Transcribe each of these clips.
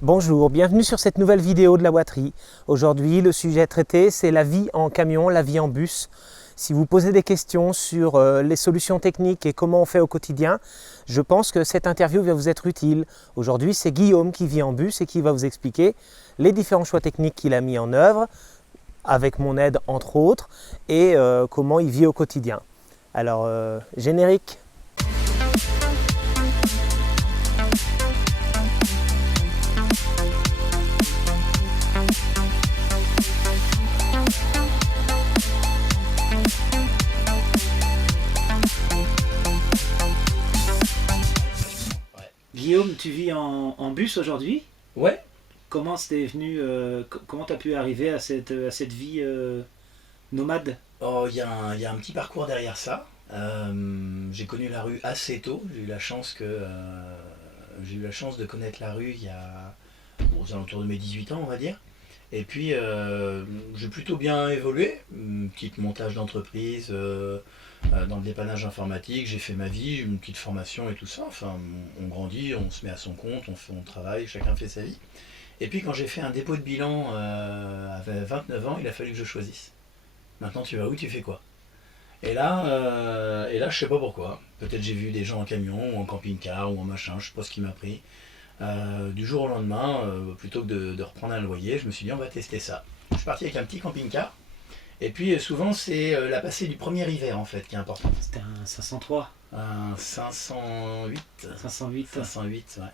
Bonjour, bienvenue sur cette nouvelle vidéo de la boîterie. Aujourd'hui, le sujet traité, c'est la vie en camion, la vie en bus. Si vous posez des questions sur les solutions techniques et comment on fait au quotidien, je pense que cette interview va vous être utile. Aujourd'hui, c'est Guillaume qui vit en bus et qui va vous expliquer les différents choix techniques qu'il a mis en œuvre, avec mon aide entre autres, et comment il vit au quotidien. Alors, générique. Guillaume, tu vis en bus aujourd'hui. Ouais. Comment t'es venu, comment tu as pu arriver à cette vie nomade? Oh, il y a un petit parcours derrière ça. J'ai connu la rue assez tôt. J'ai eu la chance de connaître la rue il y a aux alentours de mes 18 ans, on va dire. Et puis j'ai plutôt bien évolué. Petite montage d'entreprise, dans le dépannage informatique, j'ai fait ma vie, une petite formation et tout ça. Enfin, on grandit, on se met à son compte, on travaille, chacun fait sa vie. Et puis quand j'ai fait un dépôt de bilan à 29 ans, il a fallu que je choisisse. Maintenant tu vas où, tu fais quoi? Et là, je sais pas pourquoi. Peut-être j'ai vu des gens en camion ou en camping-car ou en machin, je sais pas ce qui m'a pris. Du jour au lendemain, plutôt que de reprendre un loyer, je me suis dit on va tester ça. Je suis parti avec un petit camping-car. Et puis souvent c'est la passée du premier hiver en fait qui est importante. C'était un 503, Un 508. 508. 508, ouais.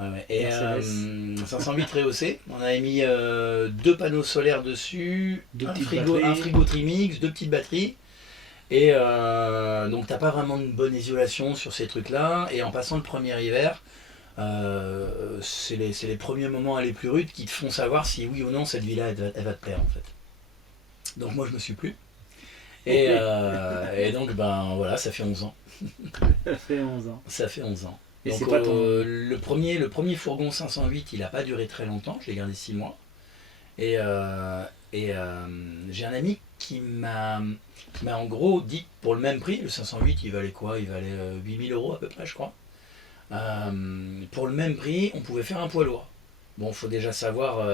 Ouais, ouais. Et Mercedes. 508 rehaussé. On avait mis deux panneaux solaires dessus, Deux un petites frigo, batteries. un frigo Trimix, deux petites batteries. Et donc t'as pas vraiment une bonne isolation sur ces trucs-là. Et en passant le premier hiver, c'est les premiers moments les plus rudes qui te font savoir si oui ou non cette vie-là elle va te plaire en fait. Donc moi je me suis plu. Et donc ben voilà, ça fait 11 ans. Ça fait 11 ans. Ça fait 11 ans. Et Donc c'est pas ton... le premier fourgon 508, il n'a pas duré très longtemps, je l'ai gardé 6 mois. Et, j'ai un ami qui m'a en gros dit que pour le même prix, le 508 il valait quoi? Il valait 8000 euros à peu près je crois. Pour le même prix, on pouvait faire un poids lourd. Bon, il faut déjà savoir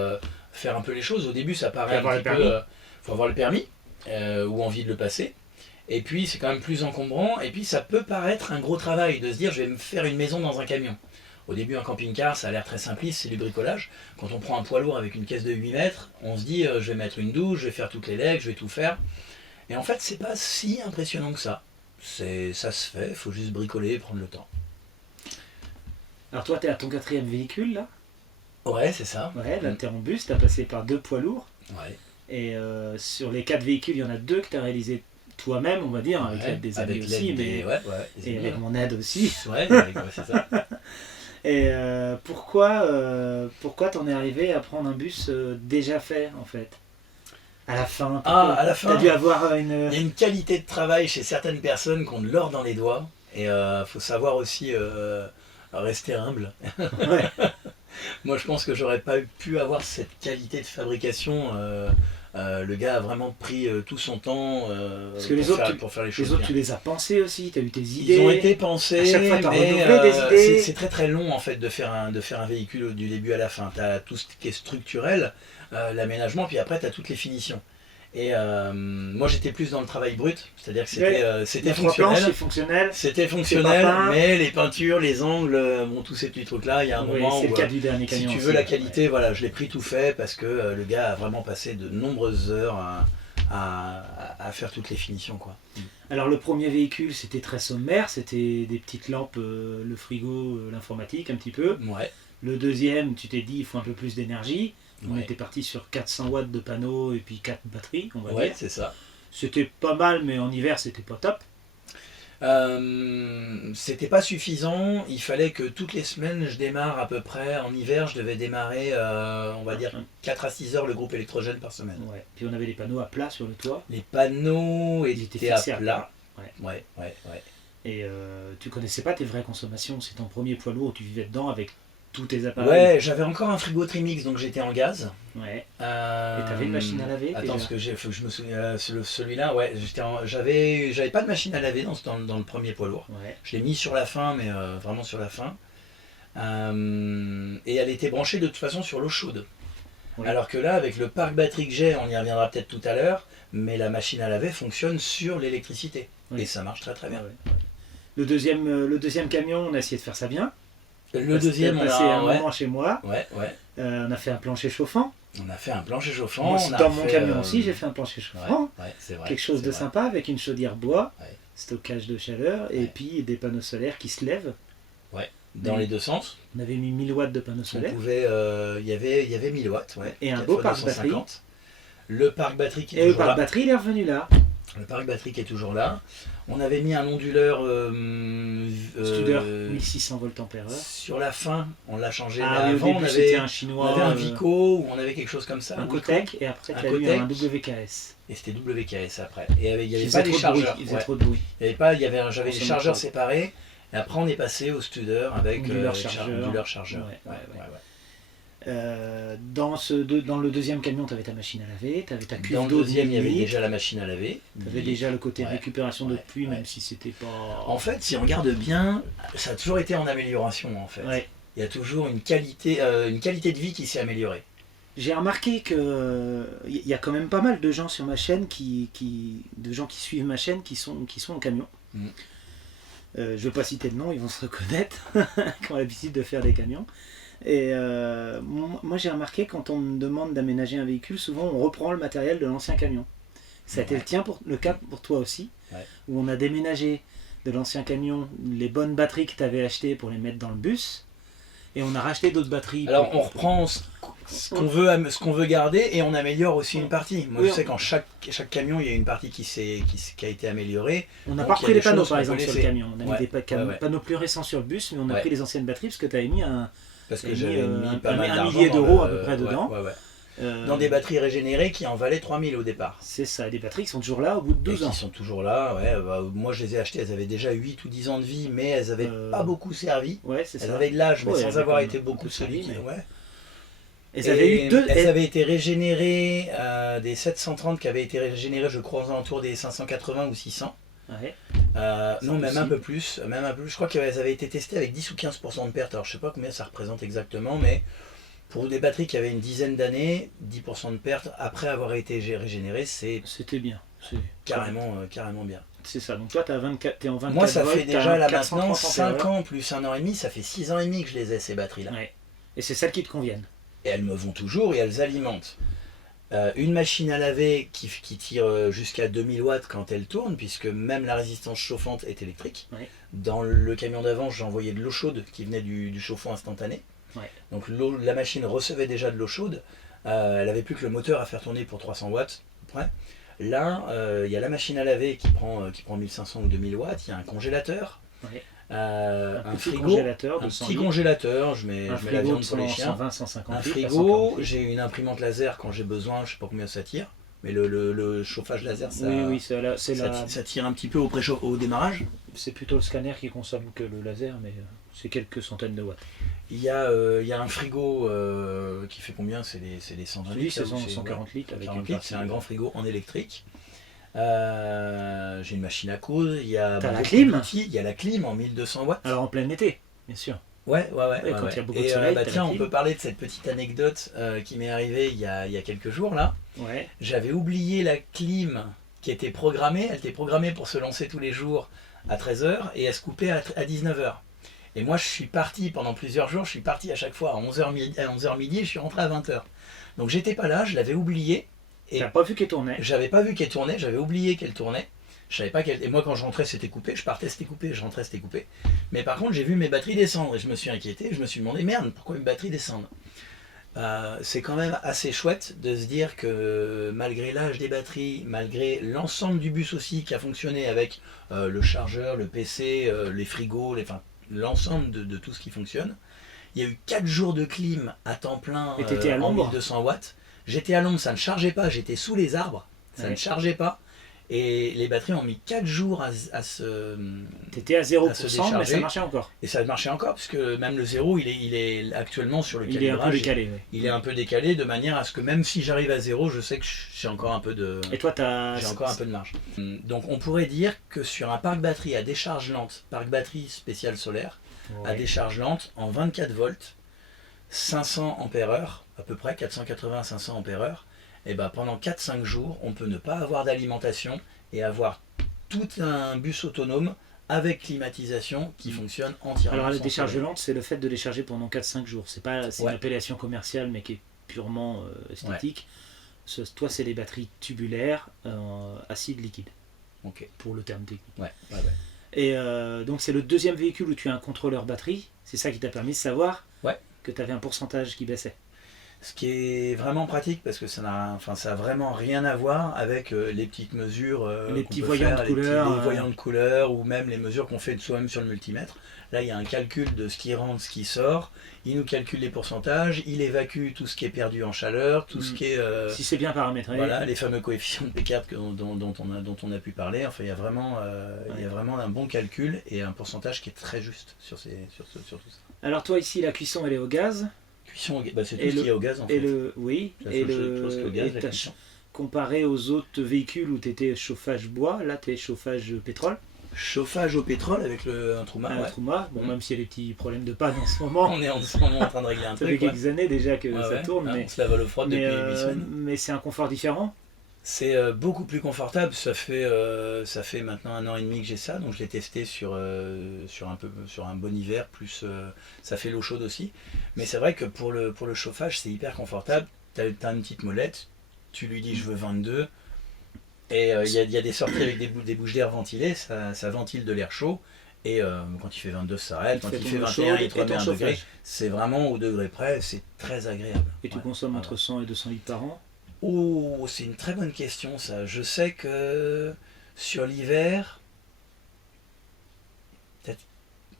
faire un peu les choses. Au début, ça paraît un petit peu. Faut avoir le permis ou envie de le passer. Et puis, c'est quand même plus encombrant. Et puis, ça peut paraître un gros travail de se dire je vais me faire une maison dans un camion. Au début, un camping-car, ça a l'air très simpliste, c'est du bricolage. Quand on prend un poids lourd avec une caisse de 8 mètres, on se dit je vais mettre une douche, je vais faire toutes les legs, je vais tout faire. Et en fait, c'est pas si impressionnant que ça. Ça se fait, il faut juste bricoler et prendre le temps. Alors toi, t'es à ton 4e véhicule là. Ouais, c'est ça. Ouais, là t'es en bus, t'as passé par 2 poids lourds. Ouais. Et sur les 4 véhicules, il y en a 2 que t'as réalisé toi-même, on va dire, avec l'aide des amis aussi, mais et avec mon aide aussi. Ouais, c'est ça. Et pourquoi t'en es arrivé à prendre un bus déjà fait en fait? À la fin, À la fin, t'as dû avoir il y a une qualité de travail chez certaines personnes qui ont de l'or dans les doigts. Et faut savoir aussi rester humble. Ouais. Moi, je pense que j'aurais pas pu avoir cette qualité de fabrication. Le gars a vraiment pris tout son temps Parce que pour faire les choses les autres, bien. tu les as pensés aussi, t'as eu tes idées. Ils ont été pensés, À chaque fois, t'as mais renouvelé des idées. c'est très très long en fait de faire un véhicule du début à la fin. Tu as tout ce qui est structurel, l'aménagement, puis après tu as toutes les finitions. Et moi j'étais plus dans le travail brut, c'est-à-dire que c'était fonctionnel. C'était fonctionnel, mais les peintures, les angles, bon, tous ces petits trucs-là, il y a un moment c'est où le cas du dernier si camion tu aussi, veux la qualité, voilà, je l'ai pris tout fait parce que le gars a vraiment passé de nombreuses heures à faire toutes les finitions, quoi. Alors le premier véhicule c'était très sommaire, c'était des petites lampes, le frigo, l'informatique un petit peu. Ouais. Le deuxième, tu t'es dit il faut un peu plus d'énergie. On Ouais. était parti sur 400 watts de panneaux et puis 4 batteries, on va Ouais, dire. c'est ça. C'était pas mal, mais en hiver c'était pas top. C'était pas suffisant, il fallait que toutes les semaines je démarre à peu près. En hiver, je devais démarrer, on va dire 4 à 6 heures le groupe électrogène par semaine. Ouais. Puis on avait les panneaux à plat sur le toit. Les panneaux Ils étaient à fixés à plat. Ouais. Ouais. Et tu connaissais pas tes vraies consommations, c'est ton premier poids lourd, tu vivais dedans avec tous tes appareils. Ouais, j'avais encore un frigo Trimix, donc j'étais en gaz. Ouais. Et t'avais une machine à laver Attends, déjà? parce que faut que je me souvienne. Celui-là, ouais, j'avais pas de machine à laver dans le premier poids lourd. Ouais. Je l'ai mis sur la fin, mais vraiment sur la fin. et elle était branchée de toute façon sur l'eau chaude. Oui. Alors que là, avec le parc batterie que j'ai, on y reviendra peut-être tout à l'heure, mais la machine à laver fonctionne sur l'électricité. Oui. Et ça marche très très bien. Ouais. Le deuxième camion, on a essayé de faire ça bien. Le deuxième, on on a passé a, un moment chez moi. ouais. On a fait un plancher chauffant. On a fait un plancher chauffant. Moi, on a dans mon fait, camion aussi, j'ai fait un plancher chauffant. Ouais, c'est vrai. Quelque chose c'est de vrai. sympa avec une chaudière bois, Ouais. stockage de chaleur et Ouais. puis des panneaux solaires qui se lèvent. Dans les deux sens. On avait mis 1000 watts de panneaux On solaires. pouvait, il y avait 1000 watts. Ouais, Et un 4 beau fois parc 250. Le parc batterie qui est Et le toujours parc là. batterie, il est revenu là. Le parc batterie qui est toujours là. On avait mis un onduleur Studer, 1600 volts ampères. sur la fin, on l'a changé. Ah mais oui, au avant, début, on c'était avait, un on chinois. avait un Vico ou on avait quelque chose comme ça. Un Vico. Cotec et après, Un tu as eu Cotec. un WKS. Et c'était WKS après. Et il n'y Il avait faisait pas les trop de bruit. chargeurs. Il faisait Ouais. trop de bruit. Il y avait pas, j'avais les Consomme chargeurs trop. séparés. Et après, on est passé au Studer avec Onduleur chargeur. onduleur chargeur. Ouais. Dans le deuxième camion, tu avais ta machine à laver, tu avais ta cuve Dans le d'eau de deuxième, il y avait 1000 déjà la machine à laver. Tu avais déjà le côté Ouais. récupération de Ouais. pluie, Ouais. même si c'était pas. En fait, si on regarde bien, ça a toujours été en amélioration en fait. Ouais. Il y a toujours une qualité de vie qui s'est améliorée. J'ai remarqué que il y a quand même pas mal de gens sur ma chaîne de gens qui suivent ma chaîne qui sont au camion. Mm. Je ne vais pas citer de nom, ils vont se reconnaître, qui ont l'habitude de faire des camions. Et moi j'ai remarqué quand on me demande d'aménager un véhicule, souvent on reprend le matériel de l'ancien camion. Ça a été le cas pour toi aussi, Ouais. où on a déménagé de l'ancien camion les bonnes batteries que tu avais achetées pour les mettre dans le bus, et on a racheté d'autres batteries. Alors on reprend ce qu'on veut garder et on améliore aussi une partie. Moi Oui, je sais qu'en chaque camion il y a une partie qui a été améliorée. On n'a Donc, pas il y a repris les des panneaux choses par qu'on exemple peut sur le laisser. camion. On a Ouais, mis des ouais. panneaux plus récents sur le bus, mais on a Ouais. pris les anciennes batteries parce que tu avais mis Parce que mis, j'avais mis pas un mal d'argent millier dans d'euros le- à peu près dedans. ouais. euh, Dans des batteries régénérées qui en valaient 3000 au départ. C'est ça, des batteries qui sont toujours là au bout de Et 12 ans. qui sont toujours là. Ouais, moi je les ai achetées, elles avaient déjà 8 ou 10 ans de vie, mais elles n'avaient pas beaucoup servi. Ouais, c'est Elles ça. avaient de l'âge, mais Ouais, sans elles avoir avaient été quand même beaucoup beaucoup servi, solides. mais- Ouais. Elles avaient eu deux. Elles avaient été régénérées, des 730 qui avaient été régénérées, je crois, aux alentours des 580 ou 600. Ouais. Non, même possible. un peu plus. Je crois qu'elles avaient été testées avec 10 ou 15% de perte. Alors je sais pas combien ça représente exactement, mais pour des batteries qui avaient une dizaine d'années, 10% de perte après avoir été régénérées, c'est C'était bien. carrément bien. C'est ça. Donc toi, t'es en 24 Moi, ça volts, fait t'as déjà un là 430 maintenant 5 ampères. ans plus 1 an et demi, ça fait 6 ans et demi que je les ai ces batteries-là. Ouais. Et c'est celles qui te conviennent. Et elles me vont toujours et elles alimentent. Une machine à laver qui tire jusqu'à 2000 watts quand elle tourne, puisque même la résistance chauffante est électrique. Ouais. Dans le camion d'avant, j'envoyais de l'eau chaude qui venait du chauffant instantané. Ouais. Donc la machine recevait déjà de l'eau chaude. Elle n'avait plus que le moteur à faire tourner pour 300 watts. Après. Là, il y a la machine à laver qui prend 1500 ou 2000 watts. Il y a un congélateur. Ouais. Un petit frigo, congélateur de un 100 petit litres. congélateur, je mets la frigo viande de pour les 100, chiens. 120, 150 Un litres, frigo, 140 litres. j'ai une imprimante laser quand j'ai besoin, je sais pas combien ça tire, mais le chauffage laser, ça, Oui, ça tire un petit peu au démarrage. c'est plutôt le scanner qui consomme que le laser, mais c'est quelques centaines de watts. Il y a un frigo qui fait combien? C'est des 120 Oui, litres. c'est ça, ou 140 litres avec 40 une litres, partie. c'est un grand frigo en électrique. J'ai une machine à coudre, il y a T'as la beaucoup clim d'outils, il y a la clim en 1200 watts. Alors en plein été, bien sûr. Ouais. Et quand il y a beaucoup de Et soleil, t'as la tiens, on clim. peut parler de cette petite anecdote qui m'est arrivée il y a quelques jours là. Ouais. J'avais oublié la clim qui était programmée. Elle était programmée pour se lancer tous les jours à 13h et elle se coupait à 19h. Et moi, je suis parti pendant plusieurs jours. Je suis parti à chaque fois à 11h midi et je suis rentré à 20h. Donc j'étais pas là, je l'avais oublié. Et T'as pas vu qu'elle tournait. j'avais pas vu qu'elle tournait, j'avais oublié qu'elle tournait. Je savais pas qu'elle. Et moi, quand je rentrais, c'était coupé. Je partais, c'était coupé. Je rentrais, c'était coupé. Mais par contre, j'ai vu mes batteries descendre et je me suis inquiété. Je me suis demandé, merde, pourquoi mes batteries descendent? C'est quand même assez chouette de se dire que malgré l'âge des batteries, malgré l'ensemble du bus aussi qui a fonctionné avec le chargeur, le PC, les frigos, l'ensemble de tout ce qui fonctionne, il y a eu 4 jours de clim à temps plein Et t'étais à en l'ombre 1200 watts. J'étais à l'ombre, ça ne chargeait pas, j'étais sous les arbres, ça Ouais. ne chargeait pas. Et les batteries ont mis 4 jours à se... T'étais à 0%, mais décharger. ça marchait encore. Et ça marchait encore, parce que même le 0, il est actuellement sur le Il est un peu calibrage. décalé. Ouais. Il est un peu décalé de manière à ce que même si j'arrive à 0, je sais que j'ai encore un peu de... Et toi, t'as. J'ai encore un peu de marge. Donc on pourrait dire que sur un parc batterie à décharge lente, parc batterie spécial solaire, à Ouais. décharge lente, en 24 volts, 500 ampères-heure, à peu près 480-500 ampères-heure, et ben pendant 4-5 jours, on peut ne pas avoir d'alimentation et avoir tout un bus autonome avec climatisation qui fonctionne entièrement. Alors la sans décharge problème. lente, c'est le fait de les charger pendant 4-5 jours. C'est Ouais. une appellation commerciale, mais qui est purement esthétique. Toi, c'est les batteries tubulaires acide liquide, Ok. pour le terme technique. Ouais. Et donc c'est le deuxième véhicule où tu as un contrôleur batterie. C'est ça qui t'a permis de savoir Ouais. que tu avais un pourcentage qui baissait. Ce qui est vraiment pratique parce que ça a vraiment rien à voir avec les petites mesures Les qu'on petits peut voyants faire, de couleur, les voyants de couleur ou même les mesures qu'on fait soi-même sur le multimètre. Là, il y a un calcul de ce qui rentre, ce qui sort. Il nous calcule les pourcentages, il évacue tout ce qui est perdu en chaleur, tout ce qui est Si c'est bien paramétré. voilà, les fameux coefficients de P4 dont on a pu parler. Enfin, il y a vraiment un bon calcul et un pourcentage qui est très juste sur tout ça. Alors toi ici, la cuisson, elle est au gaz. Cuisson, c'est tout Et ce qui est au gaz en fait. Oui. C'est la Et seule chose qui est au gaz, la t'as cuisson. comparé aux autres véhicules où tu étais chauffage bois, là tu es chauffage pétrole. Chauffage au pétrole avec un Truma. Un Ouais. Truma. Bon, Mm. même s'il y a des petits problèmes de panne en ce moment. On est en ce moment en train de régler un Ça fait truc. quelques années déjà que ça tourne, mais, On se lave à l'eau froide depuis 8 semaines. mais c'est un confort différent. C'est beaucoup plus confortable. Ça fait maintenant 1 an et demi que j'ai ça, donc je l'ai testé sur un bon hiver. Plus ça fait l'eau chaude aussi. Mais c'est vrai que pour le chauffage, c'est hyper confortable. T'as une petite molette. Tu lui dis je veux 22. Et il y a des sorties avec des bouches d'air ventilées, ça ventile de l'air chaud. Et quand il fait 22, ça s'arrête. Quand il fait 21, il te remet 1 degré. C'est vraiment au degré près, c'est très agréable. Et tu Ouais. consommes Ouais. entre 100 et 200 litres par an. Oh, c'est une très bonne question ça. Je sais que sur l'hiver, peut-être,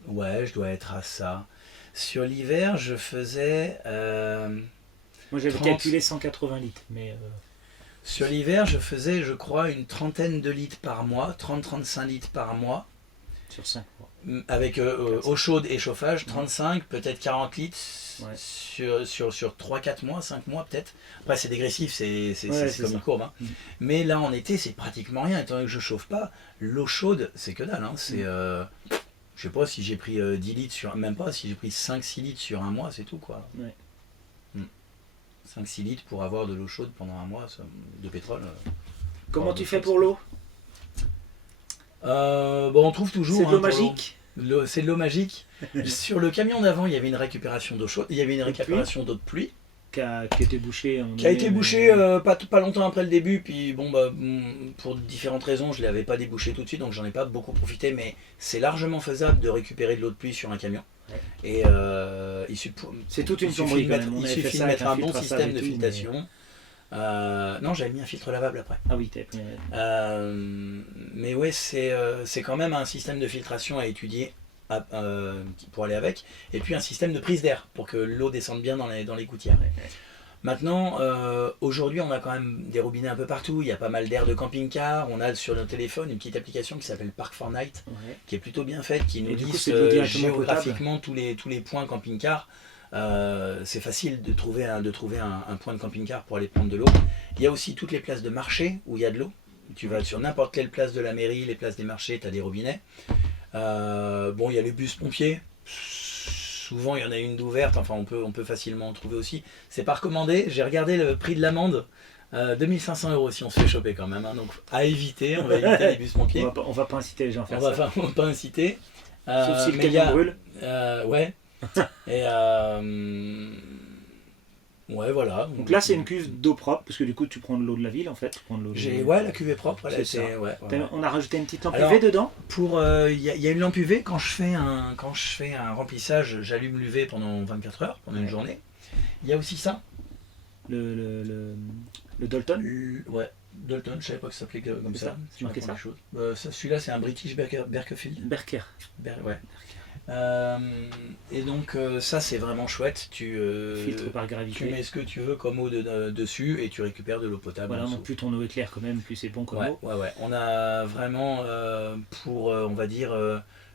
ouais, je dois être à ça. Sur l'hiver, je faisais, Moi j'avais 30. calculé 180 litres, mais sur l'hiver, je faisais, je crois, une trentaine de litres par mois, 30-35 litres par mois. sur 5 mois. Avec eau chaude et chauffage, 35, peut-être 40 litres Ouais. sur 3-4 mois, 5 mois peut-être. Après c'est dégressif, c'est Ouais, comme ça. une courbe. Hein. Mm. Mais là en été c'est pratiquement rien, étant donné que je chauffe pas. L'eau chaude c'est que dalle. Hein. C'est, je sais pas si j'ai pris 10 litres sur... Même pas, si j'ai pris 5-6 litres sur un mois, c'est tout quoi. Ouais. 5-6 litres pour avoir de l'eau chaude pendant un mois de pétrole. Comment Oh, tu de fais choses. pour l'eau? On trouve toujours... C'est de hein, l'eau pour magique? C'est de l'eau magique. Sur le camion d'avant, il y avait une récupération d'eau chaude, il y avait une récupération d'eau de pluie Qui a été bouchée qui a été bouchée pas longtemps après le début. Puis bon, pour différentes raisons, je ne l'avais pas débouché tout de suite, donc j'en ai pas beaucoup profité. Mais c'est largement faisable de récupérer de l'eau de pluie sur un camion. Ouais. Et C'est toute une il suffit plomberie de quand mettre, même. On il avait fait suffit de ça avec mettre un bon filtre à sable système et de tout, mais- filtration. Non, j'avais mis un filtre lavable après. Ah oui, t'avais pris. Mais ouais, c'est quand même un système de filtration à étudier pour aller avec, et puis un système de prise d'air pour que l'eau descende bien dans les gouttières. Maintenant, aujourd'hui, on a quand même des robinets un peu partout. Il y a pas mal d'air de camping-car. On a sur nos téléphones une petite application qui s'appelle Park4Night, Ouais. qui est plutôt bien faite, qui nous Et du coup, liste c'est de l'eau directement géographiquement tous les points camping-car. C'est facile de trouver un point de camping-car pour aller prendre de l'eau. Il y a aussi toutes les places de marché où il y a de l'eau. Tu vas sur n'importe quelle place de la mairie, les places des marchés, tu as des robinets. Bon, il y a les bus pompiers. Souvent, il y en a une d'ouverte. Enfin, on peut facilement en trouver aussi. C'est pas recommandé. J'ai regardé le prix de l'amende. 2500 € si on se fait choper quand même. Hein. Donc, à éviter. On va éviter les bus pompiers. On va pas inciter les gens à faire On ça. va pas inciter. Sauf si le mais il y camion a- brûle. Ouais. Et ouais, voilà. Donc là, c'est une cuve d'eau propre, parce que du coup, tu prends de l'eau de la ville en fait. Tu prends de l'eau de- Ouais, la cuve est propre. C'est ça. Ouais. On a rajouté une petite lampe Alors, UV dedans. Pour il y a une lampe UV quand je fais un remplissage, j'allume l'UV pendant 24 heures, pendant une Ouais. journée. Il y a aussi ça. Le Dalton. Ouais, Dalton, je savais pas que ça s'appelait comme C'est ça. ça, tu marquais m'apprends ça. des choses. Celui-là, c'est un British Berkefield. Berker. Ouais. Et donc ça, c'est vraiment chouette. Tu Filtre par tu gravité. mets ce que tu veux comme eau dessus et tu récupères de l'eau potable. Voilà, en donc dessous. plus ton eau est claire quand même, plus c'est bon comme Ouais, eau. ouais. On a vraiment pour, on va dire,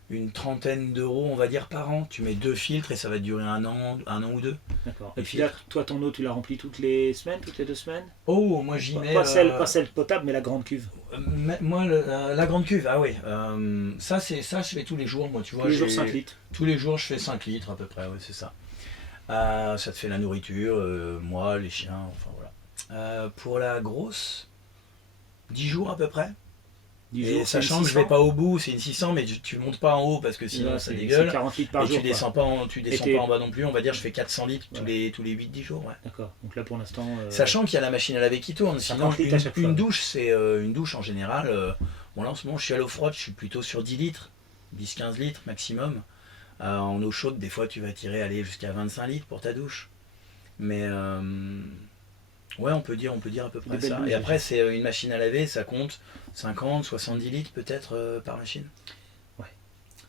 une trentaine d'euros, on va dire, par an. Tu mets 2 filtres et ça va te durer un an ou 2. D'accord. Le Et puis là, toi, ton eau, tu la remplis toutes les semaines, toutes les 2 semaines. Oh, moi j'y mets. Pas celle potable, mais la grande cuve. Moi, la grande cuve, ah ouais. Ça, je fais tous les jours, moi, tu vois. Tous les jours j'ai- 5 litres. Tous les jours, je fais 5 litres à peu près, ouais, c'est ça. Ça te fait la nourriture, moi, les chiens, enfin voilà. Pour la grosse, 10 jours à peu près. 10 Et jours, c'est une sachant que je 600. vais pas au bout, c'est une 600, mais tu montes pas en haut parce que sinon Là, ça c'est dégueule. 40 litres par Et jour. tu descends pas en bas non plus, on va dire je fais 400 litres tous Voilà. les 8-10 jours. Ouais. D'accord. Donc là, pour l'instant. Sachant qu'il y a la machine à laver qui tourne, sinon 50 litres à chaque fois. une douche, c'est une douche en général. Bon là en ce moment je suis à l'eau froide, je suis plutôt sur 10 litres, 10-15 litres maximum. En eau chaude, des fois tu vas tirer aller jusqu'à 25 litres pour ta douche. Mais ouais, on peut dire à peu près Des belles ça. douches, Et après c'est une machine à laver, ça compte 50, 70 litres peut-être par machine.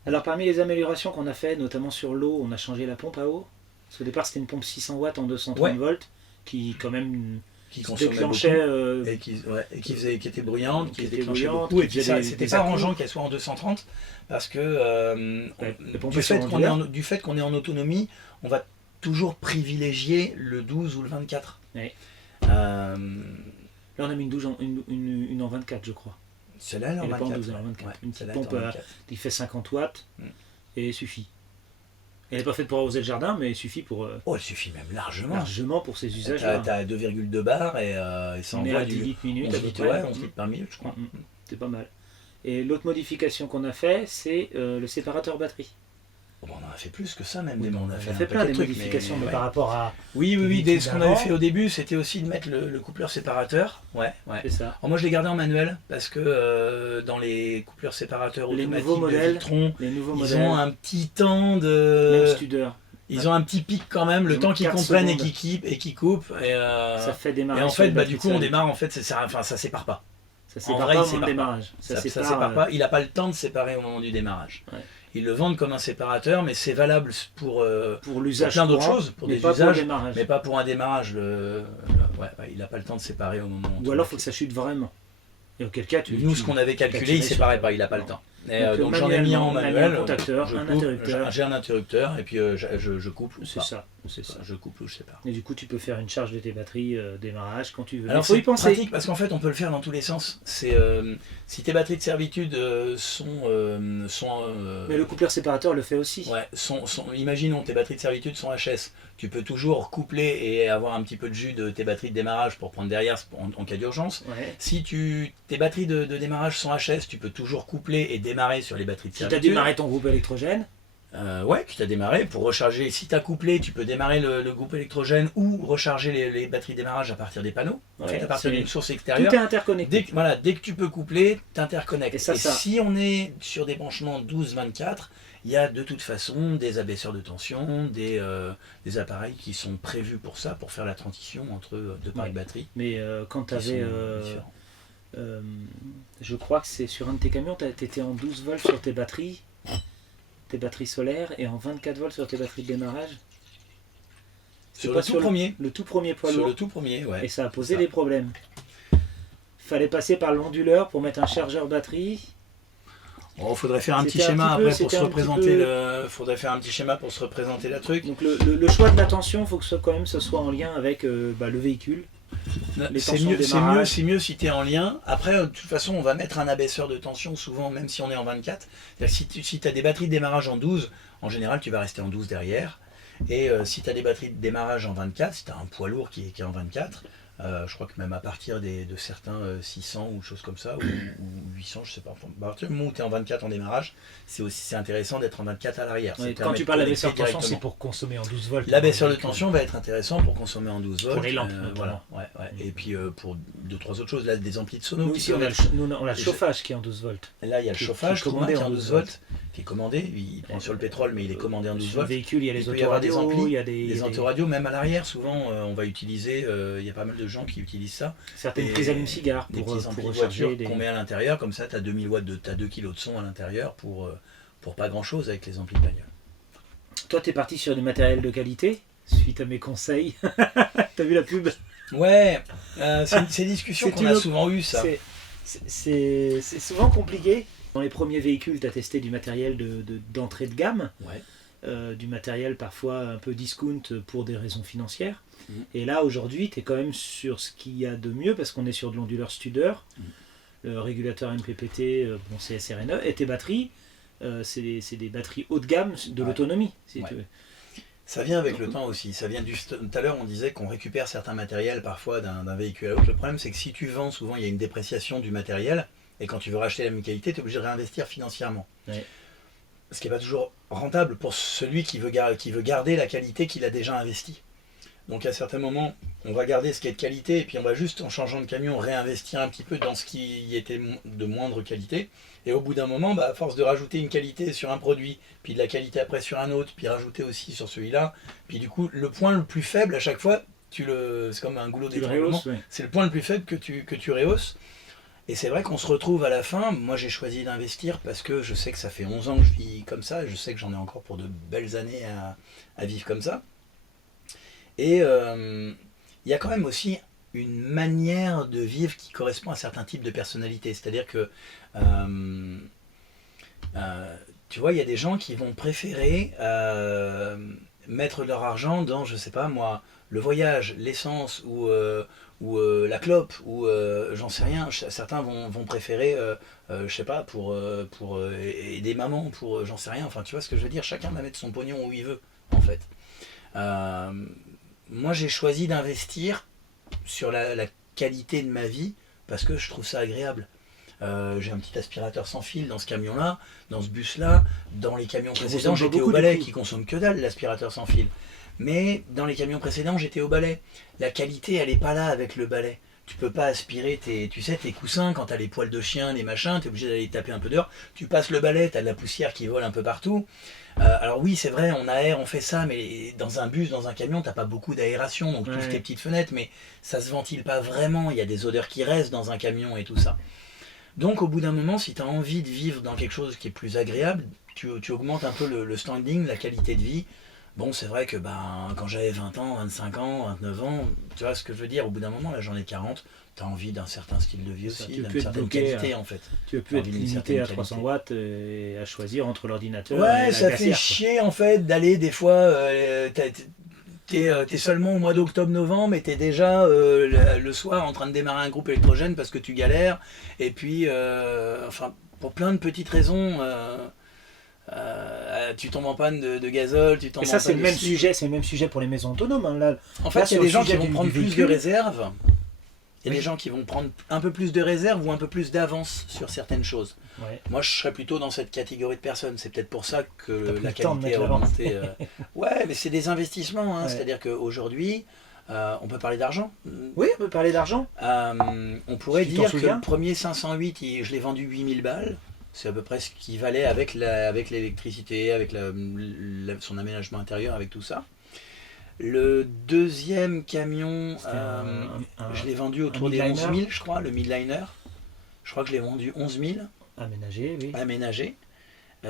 Alors, parmi les améliorations qu'on a fait, notamment sur l'eau, on a changé la pompe à eau. Parce qu'au départ, c'était une pompe 600 watts en 230 Ouais. volts qui, quand même, Qui consommait déclenchait. beaucoup. Et qui était bruyante, qui était déclenchait bruyante, beaucoup. Et qui puis faisait ça, des c'était pas à-coups. arrangeant qu'elle soit en 230 parce que la pompe du est sur onduleur. fait qu'on est en autonomie, on va toujours privilégier le 12 ou le 24. Oui. Euh, Là, on a mis une en 24, je crois. Celle-là, elle est en Elle est pas en 24. 12, elle est en 24. Ouais, Une petite celle-là, elle est en pompe 24. qui fait 50 watts Mm. et suffit. Elle n'est pas faite pour arroser le jardin, mais elle suffit pour Oh, elle suffit même largement. largement pour ses usages. T'as 2,2 bars et ça On est envoie à 10 du litres minute 11 à peu litres, près. ouais, 11 litres par minute, je crois. C'est pas mal. Et l'autre modification qu'on a fait, c'est le séparateur batterie. Bon, on en a fait plus que ça même. Oui, on on a a fait, fait un plein paquet de trucs, modifications, mais ouais. par rapport à. Oui, les ce qu'on d'avant. avait fait au début, c'était aussi de mettre le coupleur séparateur. Ouais. C'est ça. Alors moi, je l'ai gardé en manuel parce que dans les coupleurs séparateurs Les automatiques nouveaux de modèles, Victron, Les nouveaux ils modèles, ont un petit temps même de... Studer, Ils ont un petit pic quand même, le Ils ont temps qu'ils 4 comprennent et secondes. qu'ils coupent. ça fait démarrer. Et en sur fait, les bah, du coup, on batteries démarre, en fait, ça sépare pas. Ça en sépare vrai, pas il au moment sépare de pas. démarrage. Ça Ça sépare. sépare pas. Il n'a pas le temps de séparer au moment du démarrage. Ouais. Ils le vendent comme un séparateur, mais c'est valable pour l'usage plein d'autres courant, choses, pour mais des pas usages, pour le démarrage. mais pas pour un démarrage. Il n'a pas le temps de séparer au moment où on Ou alors, il tourne. faut que ça chute vraiment. Et auquel cas, Nous, ce qu'on avait calculé, il ne séparait pas, il n'a pas le temps. Donc j'en ai mis en manuel. un contacteur, je un coupe, interrupteur. J'ai un interrupteur et puis je coupe ou C'est pas. ça. C'est ça. Je coupe ou je sépare. Et du coup, tu peux faire une charge de tes batteries démarrage quand tu veux. Alors il faut y c'est penser. pratique parce qu'en fait on peut le faire dans tous les sens. C'est si tes batteries de servitude sont Mais le coupleur séparateur le fait aussi. ouais, imaginons tes batteries de servitude sont HS, tu peux toujours coupler et avoir un petit peu de jus de tes batteries de démarrage pour prendre derrière en cas d'urgence. Ouais. Si tes batteries de démarrage sont HS, tu peux toujours coupler et démarrer sur les batteries de Si tu as servitude. démarré ton groupe électrogène, Ouais, tu t'as démarré pour recharger. Si tu as couplé, tu peux démarrer le groupe électrogène ou recharger les batteries de démarrage à partir des panneaux, en Ouais, fait, à partir c'est- d'une source tout extérieure. est interconnecté. Dès que tu peux coupler, t'interconnectes. Et ça. Si on est sur des branchements 12-24, il y a de toute façon des abaisseurs de tension, des appareils qui sont prévus pour ça, pour faire la transition entre deux pareilles batteries. Mais quand tu qui avais. sont différents. Je crois que c'est sur un de tes camions, tu étais en 12 volts sur tes batteries solaires, et en 24 volts sur tes batteries de démarrage. C'est Sur pas le tout premier. Le tout premier poids Sur lourd. le tout premier, ouais. Et ça a posé ça. des problèmes. Fallait passer par l'onduleur pour mettre un chargeur batterie. Bon, faudrait faire un petit C'était un schéma petit peu- après pour c'était se un petit représenter peu- faudrait faire un petit schéma pour se représenter la truc. Donc le choix de la tension, il faut que ce soit en lien avec le véhicule. Les C'est tensions mieux, de démarrage. c'est mieux si tu es en lien. Après, de toute façon, on va mettre un abaisseur de tension souvent, même si on est en 24. C'est-à-dire que si tu as des batteries de démarrage en 12, en général, tu vas rester en 12 derrière. Et si tu as des batteries de démarrage en 24, si tu as un poids lourd qui est en 24, je crois que même à partir de certains 600 ou choses comme ça, ou 800, je sais pas. À partir du moment où tu es en 24 en démarrage, c'est intéressant d'être en 24 à l'arrière. Ça Ouais, te quand permet tu de parles connecter d'abaisseur de tension, c'est directement. pour consommer en 12 volts. L'abaisseur de tension va être intéressant pour consommer en 12 volts. Pour les lampes, voilà, ouais. Et puis pour 2-3 autres choses, là, des amplis de sono. Nous qui ici, on peuvent a, être- on a le chauffage qui est en 12 volts. Là, il y a le qui est chauffage commandé qui est en en 12 12 volts, qui est commandé. Il prend sur le pétrole, mais il est commandé en 12 Sur le volts. véhicule, il y a les Il peut y avoir des autoradios, amplis, il y a des Les autoradios, même à l'arrière, souvent, on va utiliser. Il y a pas mal de gens qui utilisent ça. certaines des- prises allume-cigare Des pour petits amplis de recharger voiture des... qu'on met à l'intérieur, comme ça, tu as 2000 watts, t'as 2 kg de son à l'intérieur pour pas grand chose avec les amplis de bagnole. Toi, t'es parti sur du matériel de qualité, suite à mes conseils. T'as vu la pub? Ouais, c'est une discussion C'est qu'on a une- souvent eu ça. C'est souvent compliqué. Dans les premiers véhicules, tu as testé du matériel d'entrée de gamme, Ouais. du matériel parfois un peu discount pour des raisons financières. Mhm. Et là, aujourd'hui, tu es quand même sur ce qu'il y a de mieux, parce qu'on est sur de l'onduleur Studer, le régulateur MPPT, bon, c'est SRNE, et tes batteries, c'est des batteries haut de gamme de Ouais. l'autonomie, si Ouais. tu veux. Ça vient avec le temps aussi. Ça vient tout à l'heure, on disait qu'on récupère certains matériels parfois d'un véhicule à l'autre. Le problème, c'est que si tu vends, souvent il y a une dépréciation du matériel. Et quand tu veux racheter la même qualité, tu es obligé de réinvestir financièrement. Ouais. Ce qui n'est pas toujours rentable pour celui qui veut garder la qualité qu'il a déjà investie. Donc à certains moments, on va garder ce qui est de qualité et puis on va juste, en changeant de camion, réinvestir un petit peu dans ce qui était de moindre qualité. Et au bout d'un moment, à force de rajouter une qualité sur un produit, puis de la qualité après sur un autre, puis rajouter aussi sur celui-là, puis du coup, le point le plus faible à chaque fois, c'est comme un goulot d'étranglement, c'est le point le plus faible que tu rehausses. Et c'est vrai qu'on se retrouve à la fin. Moi, j'ai choisi d'investir parce que je sais que ça fait 11 ans que je vis comme ça, et je sais que j'en ai encore pour de belles années à vivre comme ça. Et il y a quand même aussi une manière de vivre qui correspond à certains types de personnalités. C'est-à-dire que, tu vois, il y a des gens qui vont préférer mettre leur argent dans, je sais pas moi, le voyage, l'essence ou la clope, ou j'en sais rien. Certains vont préférer, je sais pas, pour aider maman, pour j'en sais rien. Enfin, tu vois ce que je veux dire, chacun va mettre son pognon où il veut, en fait. Moi, j'ai choisi d'investir sur la qualité de ma vie parce que je trouve ça agréable. J'ai un petit aspirateur sans fil dans ce camion-là, dans ce bus-là. Dans les camions précédents, j'étais au balai, qui consomme que dalle, l'aspirateur sans fil. Mais dans les camions précédents, j'étais au balai. La qualité, elle n'est pas là avec le balai. Tu peux pas aspirer tes coussins quand tu as les poils de chien, les machins, tu es obligé d'aller taper un peu dehors. Tu passes le balai, tu as de la poussière qui vole un peu partout. Alors oui, c'est vrai, on aère, on fait ça, mais dans un bus, dans un camion, t'as pas beaucoup d'aération, donc tu ouvres tes petites fenêtres, mais ça se ventile pas vraiment, il y a des odeurs qui restent dans un camion et tout ça. Donc au bout d'un moment, si tu as envie de vivre dans quelque chose qui est plus agréable, tu augmentes un peu le standing, la qualité de vie. Bon, c'est vrai que quand j'avais 20 ans, 25 ans, 29 ans, tu vois ce que je veux dire, au bout d'un moment, là j'en ai 40, tu as envie d'un certain style de vie aussi, d'une certaine qualité en fait. Tu veux plus être limité à 300 watts et à choisir entre l'ordinateur et la ça glacière, fait chier en fait d'aller des fois, t'es seulement au mois d'octobre-novembre et t'es déjà le soir en train de démarrer un groupe électrogène parce que tu galères, et puis enfin pour plein de petites raisons... tu tombes en panne de gazole, tu tombes et ça, en panne de... c'est le même sujet pour les maisons autonomes. Hein. Là, en fait, il y a des gens qui vont prendre plus de réserve. Il y a des gens qui vont prendre un peu plus de réserve ou un peu plus d'avance sur certaines choses. Ouais. Moi, je serais plutôt dans cette catégorie de personnes. C'est peut-être pour ça que la qualité a augmenté. Ouais, mais c'est des investissements. Hein. Ouais. C'est-à-dire qu'aujourd'hui, on peut parler d'argent. Oui, on peut parler d'argent. On pourrait dire que le premier 508, je l'ai vendu 8000 balles. C'est à peu près ce qu'il valait avec l'électricité, avec son aménagement intérieur, avec tout ça. Le deuxième camion, je l'ai vendu autour des 11 000, je crois, le midliner. Je crois que je l'ai vendu 11 000. Aménagé, oui. Aménagé.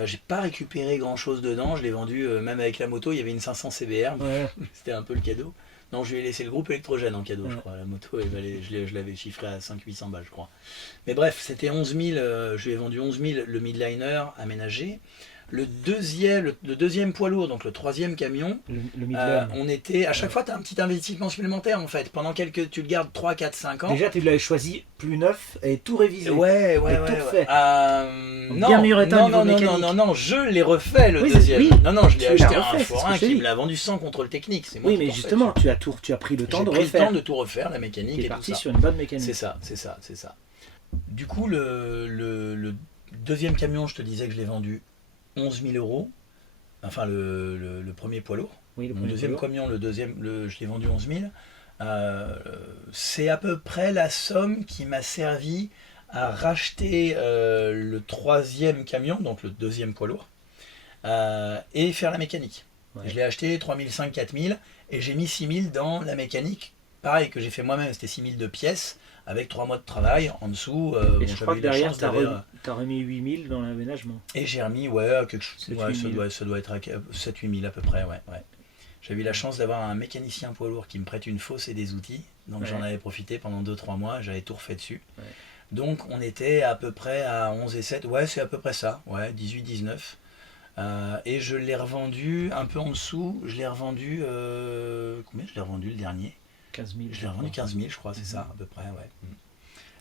J'ai pas récupéré grand chose dedans, je l'ai vendu, même avec la moto, il y avait une 500 CBR, ouais. C'était un peu le cadeau. Non, je lui ai laissé le groupe électrogène en cadeau, ouais. Je crois. La moto, je l'avais chiffré à 500-800 balles, je crois. Mais bref, c'était 11 000, je lui ai vendu 11 000 le midliner aménagé. Le deuxième poids lourd, donc le troisième camion, on était, à chaque fois, tu as un petit investissement supplémentaire en fait. Pendant tu le gardes 3, 4, 5 ans. Déjà, tu l'avais choisi plus neuf et tout révisé. Ouais. Tout fait. Non, je l'ai refait le deuxième. Oui. Non, je l'ai acheté à un forain qui me l'a vendu sans contrôle technique. C'est moi oui, mais justement, tu as pris le temps de refaire. J'ai pris le temps de tout refaire, la mécanique et tout ça. Tu es parti sur une bonne mécanique. C'est ça. Du coup, le deuxième camion, je te disais que je l'ai vendu 11 000 €, enfin le premier poids lourd. Oui, le deuxième camion, je l'ai vendu 11 000. C'est à peu près la somme qui m'a servi à racheter le troisième camion, donc le deuxième poids lourd, et faire la mécanique. Ouais. Je l'ai acheté 3 500, 4 000 et j'ai mis 6 000 dans la mécanique. Pareil que j'ai fait moi-même, c'était 6 000 de pièces avec 3 mois de travail en dessous. Et je crois que derrière, tu as remis 8 000 dans l'aménagement. Et j'ai remis, quelque chose. Ça doit être à 7-8 000 à peu près, ouais. J'avais eu la chance d'avoir un mécanicien poids lourd qui me prête une fosse et des outils. Donc j'en avais profité pendant 2-3 mois, j'avais tout refait dessus. Ouais. Donc on était à peu près à 11 et 7, ouais, c'est à peu près ça, 18-19. Et je l'ai revendu un peu en dessous, je l'ai revendu, combien je l'ai revendu le dernier? 15 000. Je l'ai revendu 15 000, je crois, c'est ça, à peu près, ouais.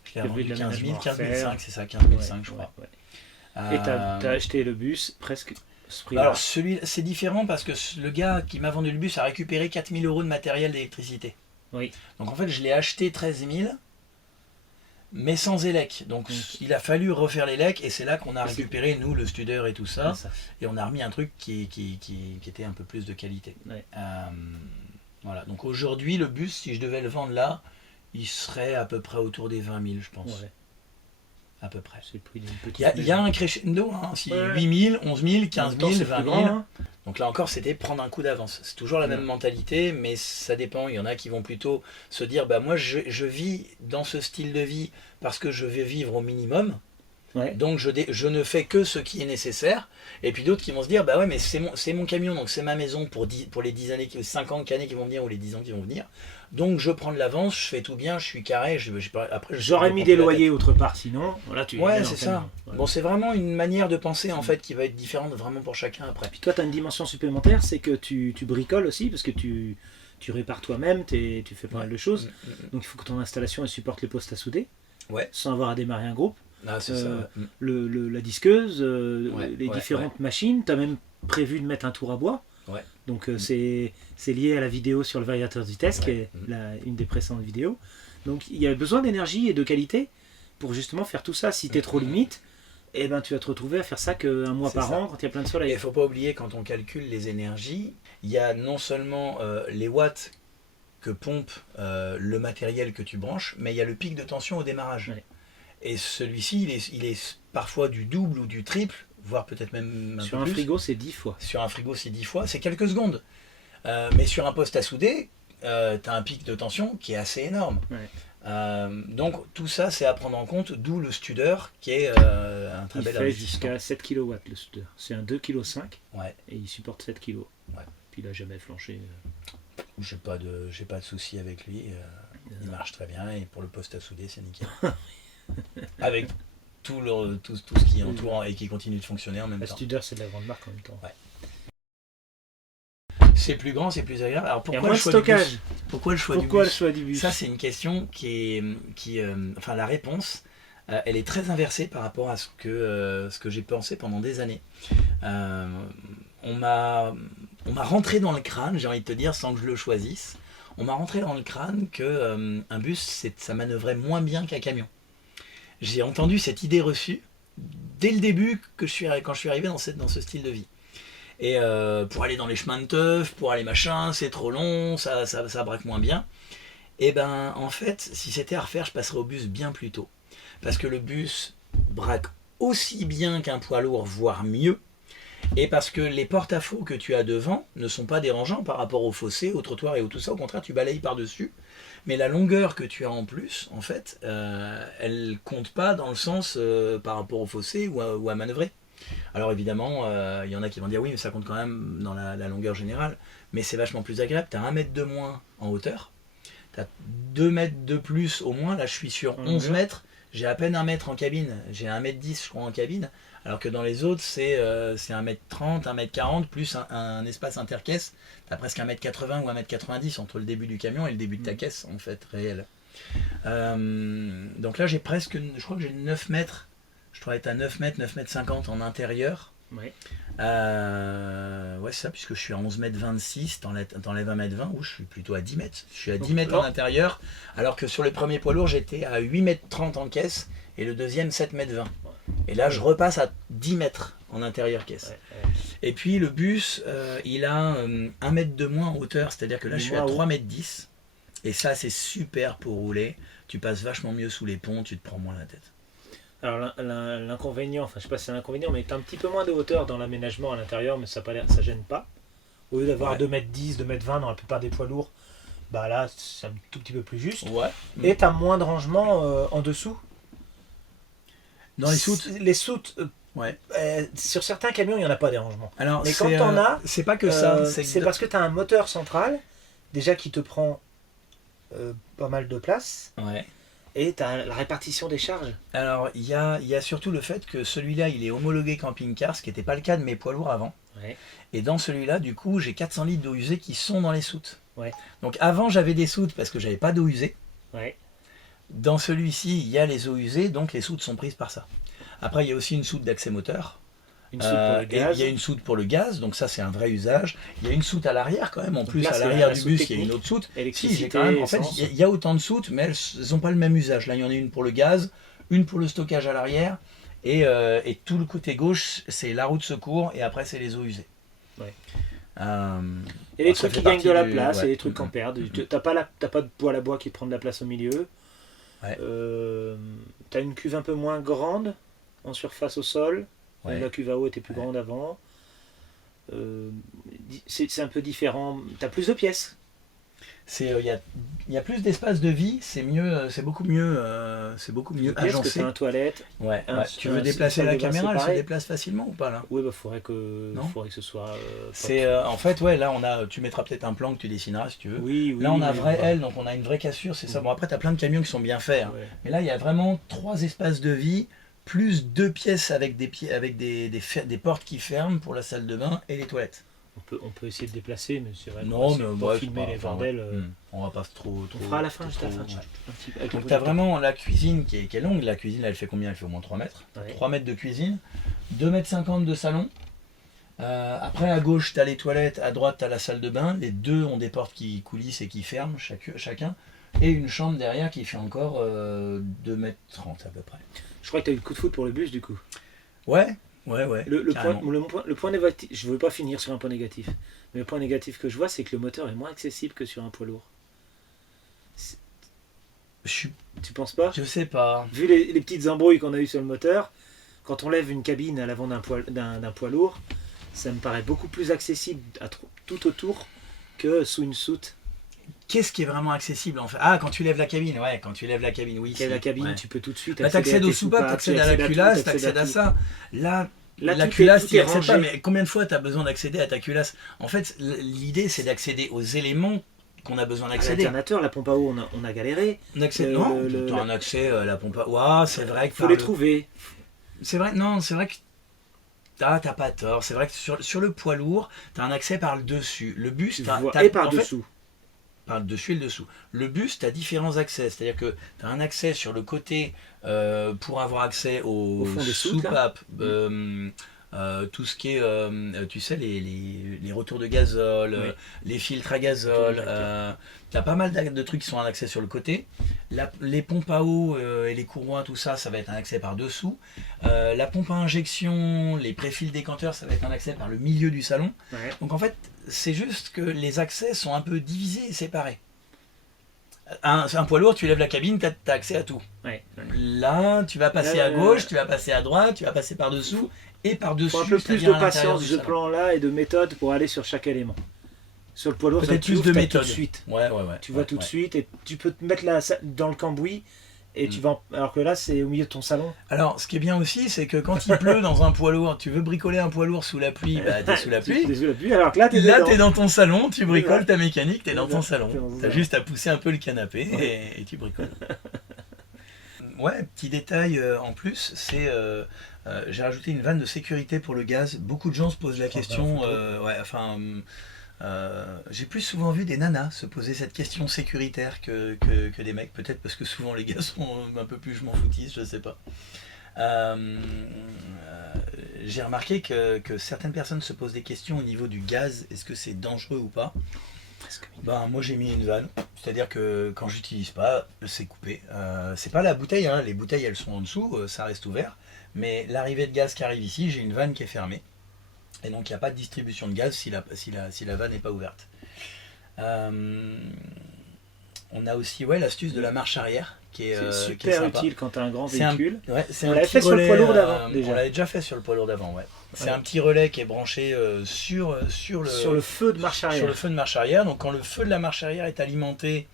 Je l'ai revendu 15 000, 15 500, c'est ça, 15 500, je crois. Ouais. Et tu as acheté le bus presque ce prix-là? Alors celui c'est différent parce que le gars qui m'a vendu le bus a récupéré 4 000 € de matériel d'électricité. Oui. Donc en fait je l'ai acheté 13 000 mais sans élec. Donc il a fallu refaire l'élec et c'est là qu'on a récupéré nous le Studer et tout ça. Et on a remis un truc qui était un peu plus de qualité. Ouais. Voilà. Donc aujourd'hui le bus si je devais le vendre là il serait à peu près autour des 20 000 je pense. Ouais. À peu près. C'est le prix d'une petite Il y a un crescendo, hein, si Ouais. 8 000, 11 000, 15 000, 20 000. Hein. Donc là encore, c'était prendre un coup d'avance. C'est toujours la même Ouais. mentalité, mais ça dépend. Il y en a qui vont plutôt se dire, bah moi je vis dans ce style de vie parce que je vais vivre au minimum. Ouais. Donc je ne fais que ce qui est nécessaire. Et puis d'autres qui vont se dire, bah ouais, mais c'est mon camion, donc c'est ma maison pour les 10 années, 5 ans, années qui vont venir ou les 10 ans qui vont venir. Donc je prends de l'avance, je fais tout bien, je suis carré. Après, J'aurais mis des loyers autre part, sinon. Voilà, tu Ouais, c'est ça. Voilà. Bon, c'est vraiment une manière de penser en fait qui va être différente vraiment pour chacun après. Puis toi, tu as une dimension supplémentaire, c'est que tu bricoles aussi, parce que tu répares toi-même, tu fais pas mal de choses. Donc il faut que ton installation elle supporte les postes à souder, sans avoir à démarrer un groupe. Ah, c'est ça. La disqueuse, les ouais, différentes machines. Tu as même prévu de mettre un tour à bois. Ouais. Donc c'est lié à la vidéo sur le variateur de vitesse, qui est une des précédentes vidéos. Donc il y a besoin d'énergie et de qualité pour justement faire tout ça. Si tu es trop limite, eh ben, tu vas te retrouver à faire ça qu'un mois par an quand il y a plein de soleil. Et il ne faut pas oublier, quand on calcule les énergies, il y a non seulement les watts que pompe le matériel que tu branches, mais il y a le pic de tension au démarrage. Ouais. Et celui-ci, il est parfois du double ou du triple, voire peut-être même un sur peu un plus. frigo, c'est 10 fois. Sur un frigo, c'est 10 fois, c'est quelques secondes. Mais sur un poste à souder, tu as un pic de tension qui est assez énorme. Ouais. Donc tout ça, c'est à prendre en compte, d'où le Studer qui est un très bel Il fait investissement. jusqu'à 7 kW le Studer. C'est un 2,5 kg Ouais. et il supporte 7 kg. Ouais. Puis il n'a jamais flanché. J'ai pas de souci avec lui. Il marche très bien et pour le poste à souder, c'est nickel. Avec tout ce qui entoure et qui continue de fonctionner en même La temps. Studer, c'est de la grande marque en même temps. Ouais. C'est plus grand, c'est plus agréable. Alors Il y a pourquoi moins le de choix du stockage. bus? Pourquoi le choix du Pourquoi le bus? choix du bus? Ça, c'est une question enfin, la réponse, elle est très inversée par rapport à ce que j'ai pensé pendant des années. On m'a rentré dans le crâne, j'ai envie de te dire, sans que je le choisisse, on m'a rentré dans le crâne que un bus, ça manœuvrait moins bien qu'un camion. J'ai entendu cette idée reçue dès le début quand je suis arrivé dans ce style de vie. Et pour aller dans les chemins de teuf, pour aller machin, c'est trop long, ça braque moins bien. Et ben en fait, si c'était à refaire, je passerais au bus bien plus tôt. Parce que le bus braque aussi bien qu'un poids lourd, voire mieux. Et parce que les porte-à-faux que tu as devant ne sont pas dérangeants par rapport au fossé, au trottoir et au tout ça. Au contraire, tu balayes par-dessus. Mais la longueur que tu as en plus, en fait, elle compte pas dans le sens par rapport au fossé ou à manœuvrer. Alors évidemment, il y en a qui vont dire oui, mais ça compte quand même dans la longueur générale. Mais c'est vachement plus agréable. Tu as 1 mètre de moins en hauteur. Tu as 2 mètres de plus au moins. Là, je suis sur 11 mètres. J'ai à peine 1 mètre en cabine. J'ai 1m10, je crois, en cabine. Alors que dans les autres, c'est 1m30, 1m40, plus un espace intercaisse. Tu as presque 1m80 ou 1m90 entre le début du camion et le début de ta caisse, en fait, réel. Donc là, j'ai presque, je crois que j'ai 9 mètres. Je dois être à 9 mètres, 9 mètres 50 en intérieur. Ouais. Ouais, c'est ça, puisque je suis à 11 mètres 26, t'enlèves 1 mètre 20, ou je suis plutôt à 10 mètres. Je suis à 10 mètres en intérieur, alors que sur le premier poids lourd, j'étais à 8 mètres 30 en caisse, et le deuxième 7 mètres 20. Et là, je repasse à 10 mètres en intérieur caisse. Et puis le bus, il a 1 mètre de moins en hauteur, c'est-à-dire que là, je suis à 3 mètres 10. Et ça, c'est super pour rouler. Tu passes vachement mieux sous les ponts, tu te prends moins la tête. Alors l'inconvénient, enfin je sais pas si c'est un inconvénient, mais tu as un petit peu moins de hauteur dans l'aménagement à l'intérieur, mais ça gêne pas. Au lieu d'avoir 2m10, 2m20 dans la plupart des poids lourds, bah là c'est un tout petit peu plus juste. Ouais. Et tu as moins de rangement en dessous. Dans les soutes. Les soutes, ouais. sur certains camions, il n'y en a pas des rangements. Alors, mais quand tu en as, c'est pas que ça. C'est parce que tu as un moteur central, déjà qui te prend pas mal de place. Ouais. Et tu as la répartition des charges. Alors, il y a surtout le fait que celui-là, il est homologué camping-car, ce qui n'était pas le cas de mes poids lourds avant. Ouais. Et dans celui-là, du coup, j'ai 400 litres d'eau usée qui sont dans les soutes. Ouais. Donc avant, j'avais des soutes parce que j'avais pas d'eau usée. Ouais. Dans celui-ci, il y a les eaux usées, donc les soutes sont prises par ça. Après, il y a aussi une soute d'accès moteur. Une soute pour le Et gaz. il y a une soute pour le gaz, donc ça c'est un vrai usage. Il y a une soute à l'arrière quand même, en plus là, à c'est l'arrière la du soute bus, il y a technique. une autre soute. Si, Électricité, j'ai quand même, en fait, essence. il y a autant de soutes, mais elles n'ont pas le même usage. Là, il y en a une pour le gaz, une pour le stockage à l'arrière, et tout le côté gauche, c'est la roue de secours, et après, c'est les eaux usées. Ouais. Et Et les trucs qui gagnent de la place, ouais. et les trucs qui en perdent. T'as pas de poêle à bois qui te prend de la place au milieu. Ouais. T'as une cuve un peu moins grande en surface au sol. Ouais. La cuve à eau était plus Ouais. grande avant. C'est un peu différent. T'as plus de pièces. Il y a plus d'espace de vie, c'est mieux, c'est beaucoup mieux Pièces que agencé. t'as une toilette. Ouais, un- ouais. Tu un- veux une déplacer salle la de bain caméra, elle se séparée. déplace facilement ou pas là? Oui, bah faudrait que ce soit. C'est en fait, ouais, là tu mettras peut-être un plan que tu dessineras si tu veux. Oui, oui. Là, on a mais vrai voilà. L, donc on a une vraie cassure, c'est ça. Bon, après, tu as plein de camions qui sont bien faits. Hein. Ouais. Mais là, il y a vraiment 3 espaces de vie, plus 2 pièces avec des portes qui ferment pour la salle de bain et les toilettes. On peut essayer de déplacer, mais c'est vrai. Non, mais pour ouais, filmer les enfin, bordels. ouais. On va pas trop. On fera à la fin, juste à la fin. ouais. Un petit- avec Donc, le tu as projecteur. vraiment la cuisine qui est longue. La cuisine, là, elle fait combien? Elle fait au moins 3 mètres. Ouais. 3 mètres de cuisine, 2,50 m de salon. Après, à gauche, tu as les toilettes, à droite, tu as la salle de bain. Les deux ont des portes qui coulissent et qui ferment chacun. Et une chambre derrière qui fait encore 2,30 m à peu près. Je crois que tu as eu le coup de foudre pour le bus du coup. Ouais. Carrément. Le point négatif, je ne veux pas finir sur un point négatif, mais le point négatif que je vois, c'est que le moteur est moins accessible que sur un poids lourd. Tu penses pas? Je sais pas. Vu les petites embrouilles qu'on a eues sur le moteur, quand on lève une cabine à l'avant d'un poids lourd, ça me paraît beaucoup plus accessible tout autour que sous une soute. Qu'est-ce qui est vraiment accessible en fait? Ah, quand tu lèves la cabine, ouais, quand tu lèves la cabine, oui. La cabine, ouais. tu peux tout de suite Bah, t'accèdes aux soupapes, t'accèdes à la culasse, t'accèdes à ça. Là, la tout culasse, tout tu est accèdes pas, rangé. mais combien de fois tu as besoin d'accéder à ta culasse? En fait, l'idée, c'est d'accéder aux éléments qu'on a besoin d'accéder. L'alternateur, la pompe à eau, on a galéré. Non, tu as un accès à la pompe à... Ouah, c'est vrai que... Il faut les trouver. C'est vrai, non, c'est vrai que... Ah, t'as pas tort. C'est vrai que sur le poids lourd, tu as un accès par le dessus. Le bus, Et en par fait, dessous. par le dessus et le dessous. Le bus, tu as différents accès. C'est-à-dire que tu as un accès sur le côté pour avoir accès aux Au fond des soutes, soupapes, tout ce qui est, tu sais, les retours de gazole, Oui. les filtres à gazole. Autodéjecteurs. Tu as pas mal de trucs qui sont en accès sur le côté. Les pompes à eau et les courroies, tout ça, ça va être un accès par dessous. La pompe à injection, les préfils décanteurs, ça va être un accès par le milieu du salon. Ouais. Donc en fait, c'est juste que les accès sont un peu divisés et séparés. Un poids lourd, tu lèves la cabine, tu as accès à tout. Ouais. Là, tu vas passer à gauche, tu vas passer à droite, tu vas passer par-dessous et par-dessus. Il faut un peu plus c'est-à-dire de à l'intérieur patience du de salon. plan là et de méthode pour aller sur chaque élément. Sur le poids lourd, Peut-être ça, plus de t'as méthode. tout de suite. Ouais. Tu vas tout de suite et tu peux te mettre là dans le cambouis et tu vas alors que là c'est au milieu de ton salon. Alors, ce qui est bien aussi, c'est que quand il pleut dans un poids lourd, tu veux bricoler un poids lourd sous la pluie, bah t'es sous la pluie. T'es sous la pluie, alors que là t'es Là, dedans. t'es dans ton salon, tu bricoles Ouais. ta mécanique, t'es dans ton salon. T'es dans ton T'as salon. juste à pousser un peu le canapé et tu bricoles. Ouais, petit détail en plus, c'est j'ai rajouté une vanne de sécurité pour le gaz. Beaucoup de gens se posent la question. J'ai plus souvent vu des nanas se poser cette question sécuritaire que des mecs, peut-être parce que souvent les gars sont un peu plus je m'en foutiste, je sais pas. J'ai remarqué que certaines personnes se posent des questions au niveau du gaz, est-ce que c'est dangereux ou pas? Ben, moi j'ai mis une vanne, c'est-à-dire que quand j'utilise pas, c'est coupé. C'est pas la bouteille, hein. Les bouteilles elles sont en dessous, ça reste ouvert. Mais l'arrivée de gaz qui arrive ici, j'ai une vanne qui est fermée. Et donc il n'y a pas de distribution de gaz si la vanne n'est pas ouverte. On a aussi l'astuce de la marche arrière qui est, C'est qui est super sympa. utile quand tu as un grand C'est un- véhicule. C'est On un l'avait petit fait sur le relais, poids lourd d'avant, déjà. On l'avait déjà fait sur le poids lourd d'avant, ouais. C'est Ouais. un petit relais qui est branché sur Sur le feu de marche arrière. sur le feu de marche arrière. Donc quand le feu de la marche arrière est alimenté,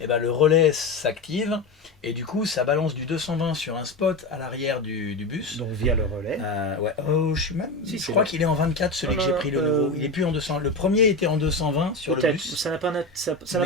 eh ben, le relais s'active et du coup ça balance du 220 sur un spot à l'arrière du bus. Donc via le relais. Ouais. Oh, je Si, je c'est crois vrai. qu'il est en 24 celui que j'ai pris le nouveau. Il est plus en 200. Le premier était en 220 sur le Peut-être. bus. Ça n'a pas Mais,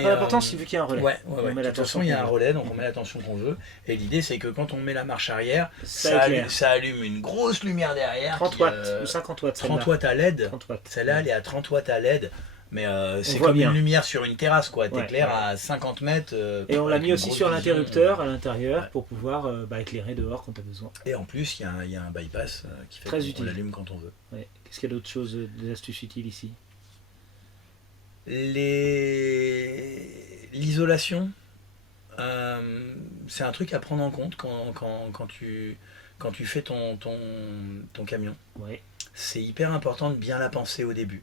d'importance vu qu'il y a un relais. Ouais. On De met toute l'attention façon, il y a un qu'on veut. relais, donc on met l'attention qu'on veut. Et l'idée, c'est que quand on met la marche arrière, Ça éclaire. ça allume une grosse lumière derrière. 30 qui, watts ou 50 watts. 30 watts à LED. 30 watts. Celle-là, elle est à 30 watts à LED. Mais c'est voit comme bien. une lumière sur une terrasse, quoi. T'éclaires Ouais. à 50 mètres. Et on l'a avec mis une aussi grosse sur vision, l'interrupteur à l'intérieur ouais. pour pouvoir éclairer dehors quand tu as besoin. Et en plus, il y a un bypass qui fait Très qu'on utile. l'allume quand on veut. Ouais. Qu'est-ce qu'il y a d'autres choses, des astuces utiles ici? L'isolation, c'est un truc à prendre en compte quand tu fais ton camion. Ouais. C'est hyper important de bien la penser au début.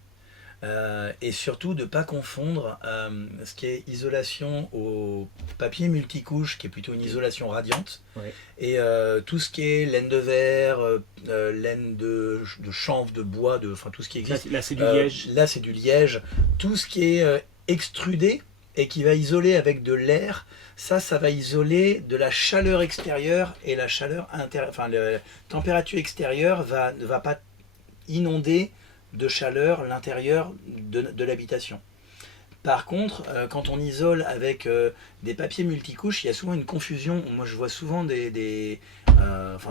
Et surtout de ne pas confondre ce qui est isolation au papier multicouche, qui est plutôt une isolation radiante, Ouais. et tout ce qui est laine de verre, laine de chanvre, de bois, enfin tout ce qui existe. Là, c'est du liège. Là, c'est du liège. Tout ce qui est extrudé et qui va isoler avec de l'air, ça va isoler de la chaleur extérieure, et la chaleur enfin la température extérieure ne va pas inonder de chaleur l'intérieur de l'habitation. Par contre, quand on isole avec des papiers multicouches, il y a souvent une confusion. Moi, je vois souvent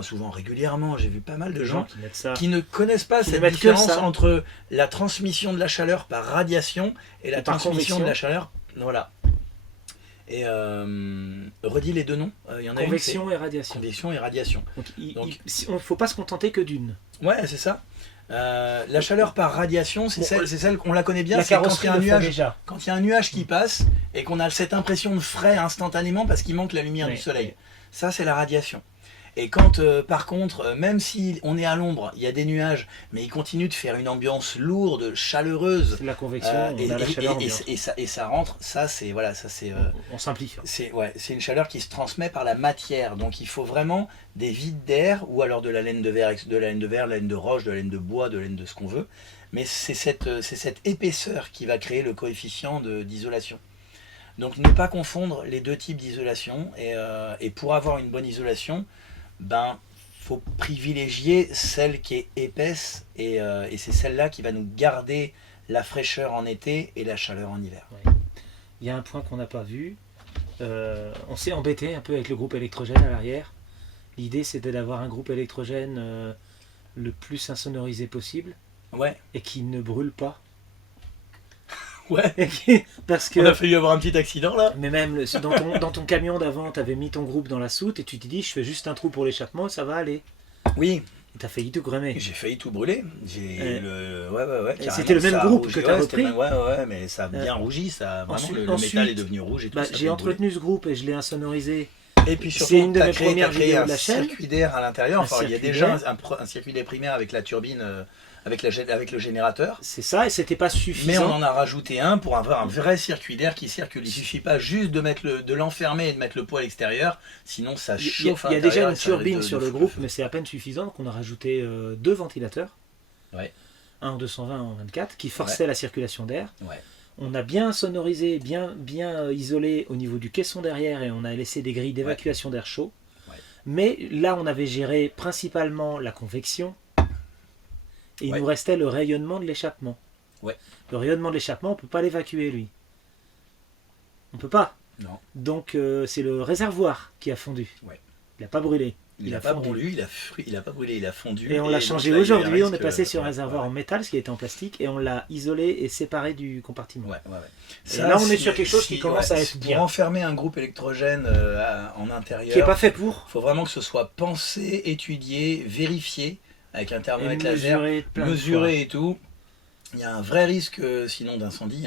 souvent, régulièrement, j'ai vu pas mal de gens qui mettent ça. qui ne connaissent pas Qui ne cette mettent que différence ça. entre la transmission de la chaleur par radiation et la Et par transmission convection. de la chaleur. Voilà. Et redis les deux noms. Il y en a Convection et une, radiation. c'est convection et radiation. Donc, il Donc- ne faut pas se contenter que d'une. Ouais, c'est ça. La chaleur par radiation, c'est Bon, celle qu'on la connaît bien, La c'est quand il y carrosserie a un le fait nuage. déjà. Quand il y a un nuage qui passe et qu'on a cette impression de frais instantanément parce qu'il manque la lumière Ouais, du soleil. ouais. Ça, c'est la radiation. Et quand, par contre, même si on est à l'ombre, il y a des nuages, mais il continue de faire une ambiance lourde, chaleureuse, C'est de la convection, on a la chaleur ambiante. et ça rentre, ça c'est On simplifie. c'est une chaleur qui se transmet par la matière. Donc il faut vraiment des vides d'air, ou alors de la laine de verre, de la laine de roche, de la laine de bois, de la laine de ce qu'on veut. Mais c'est cette épaisseur qui va créer le coefficient d'isolation. Donc ne pas confondre les deux types d'isolation. Et pour avoir une bonne isolation, faut privilégier celle qui est épaisse, et c'est celle-là qui va nous garder la fraîcheur en été et la chaleur en hiver. Il y a un point qu'on n'a pas vu. On s'est embêté un peu avec le groupe électrogène à l'arrière. L'idée, c'était d'avoir un groupe électrogène le plus insonorisé possible Ouais, et qui ne brûle pas. ouais. Parce que On a failli avoir un petit accident là. mais même dans ton camion d'avant, tu avais mis ton groupe dans la soute et tu t'es dit, je fais juste un trou pour l'échappement, ça va aller. Oui, Et tu as failli tout grémer. j'ai failli tout brûler. Ouais. Ouais. Et carrément, c'était le même ça a groupe rougi. que t'as Ouais, repris. c'était ouais, mais ça a bien rougi. Ça, vraiment, Ensuite- le métal ensuite, est devenu rouge et tout. Bah, ça j'ai fait entretenu ce groupe et je l'ai insonorisé. brûler. Et puis surtout, c'est une de t'as mes créé premières créé vidéos un de la chaîne. circuit d'air à l'intérieur. Un Enfin, il y a circuit déjà d'air. un circuit d'air primaire avec la turbine, avec le générateur. C'est ça, et c'était pas Mais on suffisant. en a rajouté un pour avoir un vrai circuit d'air qui circule. Il suffit pas juste de l'enfermer et de mettre le pot à l'extérieur, sinon ça Il y a, chauffe. il y a déjà à l'intérieur une et ça risque turbine de sur le foutre groupe, feu. mais c'est à peine suffisant. Donc on a rajouté 2 ventilateurs. Ouais. Un en 220, un en 24, qui forçaient la circulation d'air. Ouais. On a bien sonorisé, bien isolé au niveau du caisson derrière, et on a laissé des grilles d'évacuation d'air chaud. Ouais. Mais là, on avait géré principalement la convection. Et il Ouais. nous restait le rayonnement de l'échappement. Ouais. Le rayonnement de l'échappement, on ne peut pas l'évacuer, lui. On ne peut pas. Non. Donc c'est le réservoir qui a fondu. Ouais. Il n'a pas brûlé. Il Il n'a a pas fondu. brûlé, il a pas brûlé, il a fondu. Et on l'a donc changé là, il y a eu un aujourd'hui, on est risque, passé sur un ouais, réservoir en métal, ce qui était en plastique, et on l'a isolé et séparé du compartiment. Ouais. Et là, on est sur quelque chose qui commence à être bien. Pour enfermer un groupe électrogène en intérieur, Qui n'est pas fait pour. il faut vraiment que ce soit pensé, étudié, vérifié, avec un thermomètre laser, Mesuré, plein de mesuré et tout. Il y a un vrai risque sinon d'incendie.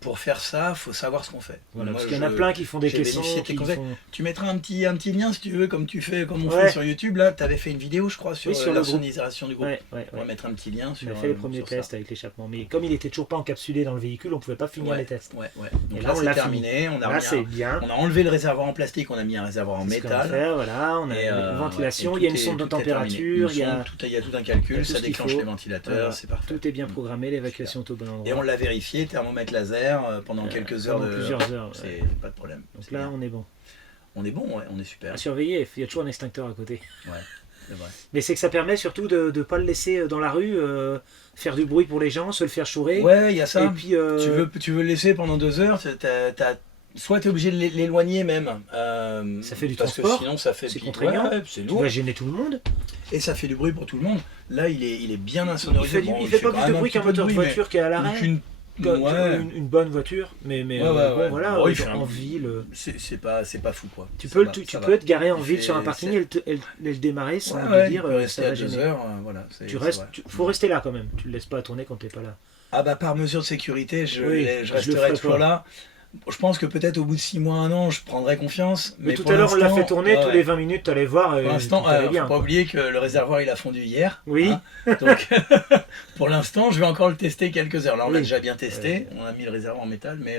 Pour faire ça, il faut savoir ce qu'on fait. Voilà, Moi, parce qu'il y en a plein qui font des j'ai caissons, vérifié tes qui conseils. font... Tu mettras un petit lien si tu veux, comme on Ouais. fait sur YouTube. Là, tu avais fait une vidéo, je crois, sur, Oui, sur le la groupe. sonorisation du groupe. Ouais. On va mettre un petit lien sur. On a fait les premiers sur ça. tests avec l'échappement. Mais comme il était toujours pas encapsulé dans le véhicule, on ne pouvait pas finir Ouais, les tests. Ouais. Donc Et là, là, on c'est l'a terminé. On a, Là, c'est remis bien. on a enlevé le réservoir en plastique, on a mis un réservoir en C'est ce qu'on va métal. faire, voilà, on a Et, une ventilation, ouais, et il y a une tout sonde de est terminé. température, Il y a tout un calcul, tout ça ce qu'il déclenche faut. les ventilateurs, Voilà. c'est parfait. tout est bien programmé, l'évacuation est au bon endroit. Et on l'a vérifié, thermomètre laser, pendant quelques heures. Pendant plusieurs heures. C'est Ouais. pas de problème. Donc C'est là, bien. on est bon. On est bon, ouais, on est super. À surveiller, il y a toujours un extincteur à côté. C'est vrai. Mais c'est que ça permet surtout de ne pas le laisser dans la rue, faire du bruit pour les gens, se le faire chourer. Ouais, il y a ça. Et puis, Tu veux le laisser pendant 2 heures, soit tu es obligé de l'éloigner même. Ça fait du parce transport, que sinon ça fait c'est puis- contraignant. ouais, c'est tu lourd. vas gêner tout le monde. Et ça fait du bruit pour tout le monde. Là, il est bien insonorisé. Il fait pas plus de bruit qu'un moteur de voiture qui est à l'arrêt. Ouais. une bonne voiture, mais Ouais, bon, ouais. voilà, Bon, il fait en un- ville. C'est pas fou quoi. Tu Ça peux, va, tu ça peux va. être garé en Il ville fait- sur un parking c'est- et le démarrer sans Ouais, te ouais, dire il peut rester ça à va 2 gêner. heures, voilà. Tu c'est restes, vrai. faut rester là quand même. Tu le laisses pas tourner quand t'es pas là. Ah bah par mesure de sécurité, je Je le resterai ferai toujours pas. là. Je pense que peut-être au bout de 6 mois, 1 an, je prendrai confiance. Mais tout pour à l'heure, on l'a l'instant, fait tourner, ouais, tous les 20 minutes, tu allais voir, Pour l'instant, tout allait bien. faut pas oublier que le réservoir il a fondu hier. Oui. Donc pour l'instant, je vais encore le tester quelques heures. Là, on l'a Oui. déjà bien testé. On a mis le réservoir en métal, mais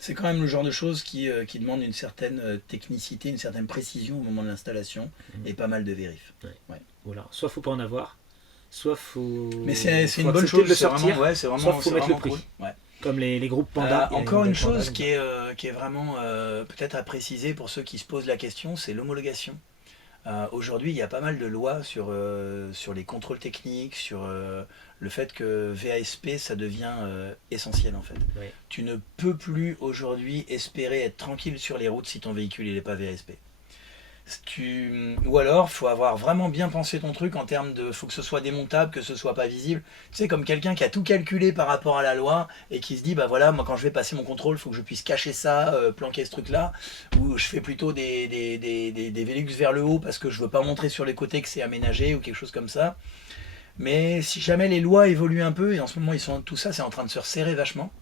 c'est quand même le genre de choses qui demande une certaine technicité, une certaine précision au moment de l'installation et pas mal de vérif. Voilà. Soit faut pas en avoir, soit faut. Mais c'est faut une bonne accepter de chose. le C'est sortir, vraiment, ouais, c'est soit vraiment, faut c'est mettre le vraiment prix. cool. Ouais. Comme les groupes Panda. il y a Encore une Panda, chose donc. qui est vraiment peut-être à préciser pour ceux qui se posent la question, c'est l'homologation. Aujourd'hui, il y a pas mal de lois sur les contrôles techniques, sur le fait que VASP, ça devient essentiel en fait. Oui. Tu ne peux plus aujourd'hui espérer être tranquille sur les routes si ton véhicule n'est pas VASP. Ou alors, faut avoir vraiment bien pensé ton truc en termes de, faut que ce soit démontable, que ce soit pas visible. Tu sais, comme quelqu'un qui a tout calculé par rapport à la loi et qui se dit, bah voilà, moi quand je vais passer mon contrôle, il faut que je puisse cacher ça, planquer ce truc-là, ou je fais plutôt des Velux vers le haut parce que je veux pas montrer sur les côtés que c'est aménagé ou quelque chose comme ça. Mais si jamais les lois évoluent un peu, et en ce moment tout ça c'est en train de se resserrer vachement,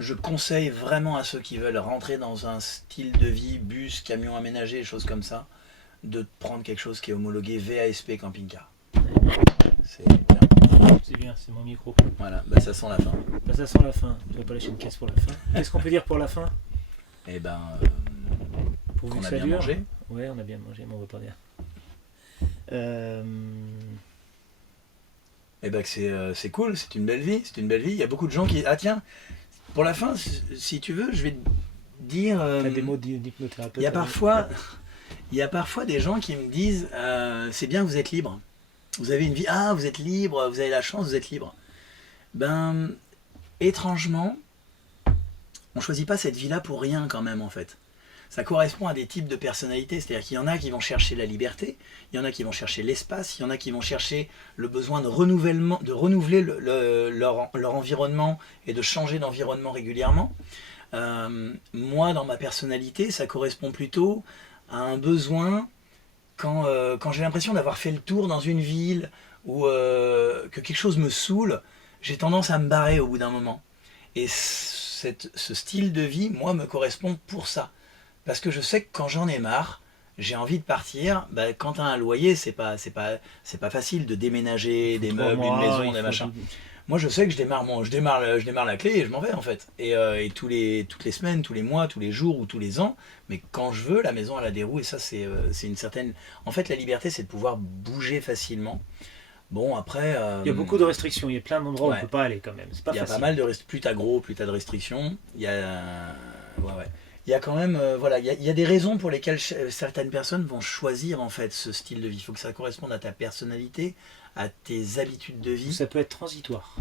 je conseille vraiment à ceux qui veulent rentrer dans un style de vie, bus, camion aménagé, choses comme ça, de prendre quelque chose qui est homologué VASP camping-car. C'est bien. C'est bien, c'est mon micro. Voilà, bah ça sent la fin. Bah, ça sent la fin. Tu vas pas lâcher une caisse pour la fin. Qu'est-ce qu'on peut dire pour la fin? Et ben, Pourvu qu'on que a ça bien dure. mangé. Ouais, on a bien mangé, mais on veut pas dire. Et ben que c'est cool, c'est une belle vie, c'est une belle vie. Il y a beaucoup de gens qui... Ah tiens, pour la fin, si tu veux, je vais te dire... T'as des mots d'hypnothérapeute. Il y a parfois des gens qui me disent c'est bien, vous êtes libre. Vous avez une vie, vous êtes libre, vous avez la chance, vous êtes libre. Ben, étrangement, on choisit pas cette vie-là pour rien quand même en fait. Ça correspond à des types de personnalités, c'est-à-dire qu'il y en a qui vont chercher la liberté, il y en a qui vont chercher l'espace, il y en a qui vont chercher le besoin de renouveler leur environnement et de changer d'environnement régulièrement. Moi, dans ma personnalité, ça correspond plutôt à un besoin quand j'ai l'impression d'avoir fait le tour dans une ville ou que quelque chose me saoule, j'ai tendance à me barrer au bout d'un moment. Et ce style de vie, moi, me correspond pour ça. Parce que je sais que quand j'en ai marre, j'ai envie de partir. Bah, quand tu as un loyer, c'est pas facile de déménager des meubles, une maison, des machins. Moi, je sais que je démarre la clé et je m'en vais en fait. Et toutes les semaines, tous les mois, tous les jours ou tous les ans, mais quand je veux, la maison elle a des roues et ça c'est une certaine. En fait, la liberté, c'est de pouvoir bouger facilement. Bon, après. Il y a beaucoup de restrictions. Il y a plein d'endroits où on Ouais. peut pas aller quand même. C'est pas Il y a facile. pas mal de plus t'as gros, plus t'as de restrictions. Il y a Il y a quand même voilà, il y a des raisons pour lesquelles certaines personnes vont choisir en fait ce style de vie. Il faut que ça corresponde à ta personnalité, à tes habitudes de vie. Ça peut être transitoire.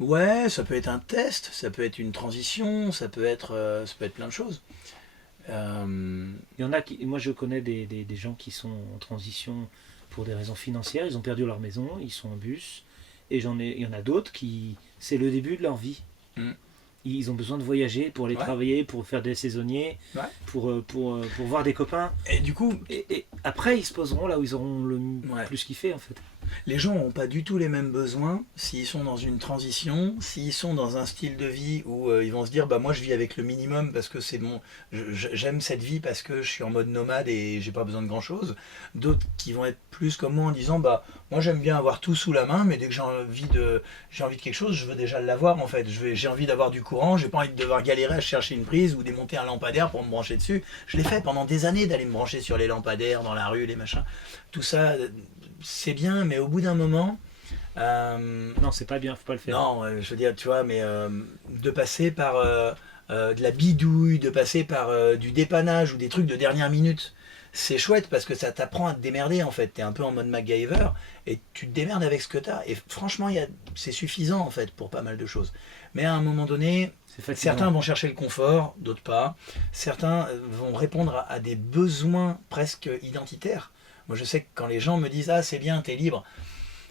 Ouais, ça peut être un test, ça peut être une transition, ça peut être plein de choses. Il y en a qui, moi je connais des gens qui sont en transition pour des raisons financières, ils ont perdu leur maison, ils sont en bus, et il y en a d'autres qui, c'est le début de leur vie. Mm. Ils ont besoin de voyager pour aller travailler, pour faire des saisonniers, pour voir des copains. Et du coup, Et après ils se poseront là où ils auront le plus kiffé en fait. les gens n'ont pas du tout les mêmes besoins s'ils sont dans une transition, s'ils sont dans un style de vie où ils vont se dire bah moi je vis avec le minimum parce que c'est bon, j'aime cette vie parce que je suis en mode nomade et j'ai pas besoin de grand chose. D'autres qui vont être plus comme moi en disant bah moi j'aime bien avoir tout sous la main, mais dès que j'ai envie de quelque chose, je veux déjà l'avoir en fait. J'ai envie d'avoir du courant, j'ai pas envie de devoir galérer à chercher une prise ou démonter un lampadaire pour me brancher dessus. Je l'ai fait pendant des années d'aller me brancher sur les lampadaires dans la rue, les machins. Tout ça c'est bien, mais au bout d'un moment Non, c'est pas bien, faut pas le faire. non, je veux dire, tu vois, mais de passer par de la bidouille, de passer par du dépannage ou des trucs de dernière minute, c'est chouette parce que ça t'apprend à te démerder en fait. T'es un peu en mode MacGyver et tu te démerdes avec ce que t'as. Et franchement, c'est suffisant en fait pour pas mal de choses. Mais à un moment donné, certains vont chercher le confort, d'autres pas. Certains vont répondre à des besoins presque identitaires. Moi, je sais que quand les gens me disent « Ah, c'est bien, t'es libre »,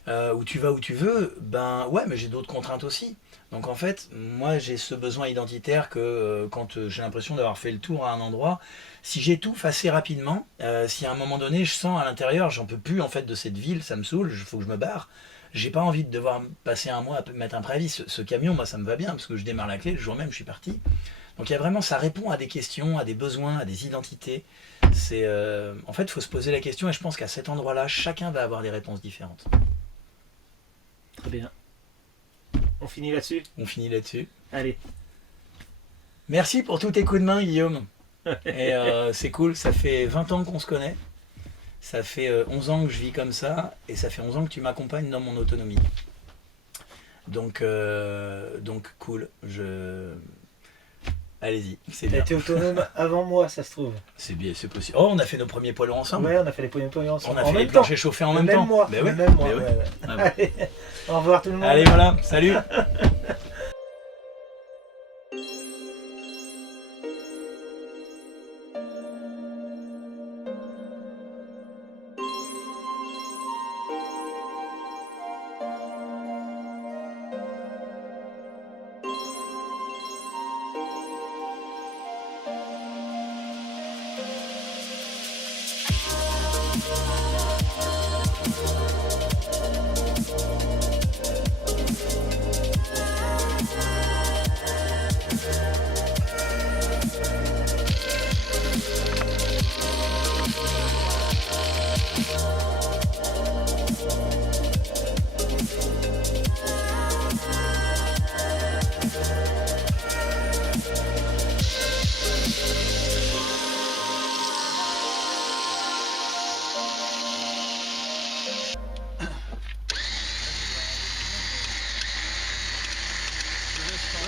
où tu vas où tu veux, ben ouais, mais j'ai d'autres contraintes aussi. Donc en fait, moi j'ai ce besoin identitaire que quand j'ai l'impression d'avoir fait le tour à un endroit, si j'étouffe assez rapidement, si à un moment donné je sens à l'intérieur, j'en peux plus en fait de cette ville, ça me saoule, il faut que je me barre. J'ai pas envie de devoir passer un mois à mettre un préavis. Ce camion, moi ça me va bien parce que je démarre la clé, le jour même je suis parti. Donc il y a vraiment, ça répond à des questions, à des besoins, à des identités. En fait, il faut se poser la question et je pense qu'à cet endroit-là, chacun va avoir des réponses différentes. Très bien. On finit là-dessus? On finit là-dessus. Allez. Merci pour tous tes coups de main, Guillaume. Et c'est cool, ça fait 20 ans qu'on se connaît. Ça fait 11 ans que je vis comme ça. Et ça fait 11 ans que tu m'accompagnes dans mon autonomie. Donc cool. Allez-y, c'est T'as bien. été autonome avant moi, ça se trouve. C'est bien, c'est possible. Oh, on a fait nos premiers poids lourds ensemble. Ouais, on a fait les premiers poignons ensemble. On a En fait les même temps. planchers chauffés en Le même temps. mois. Ben oui. Le même mois. Ben oui. Ouais, ouais. Ah bon. Allez. Au revoir tout le monde. Allez, voilà, salut.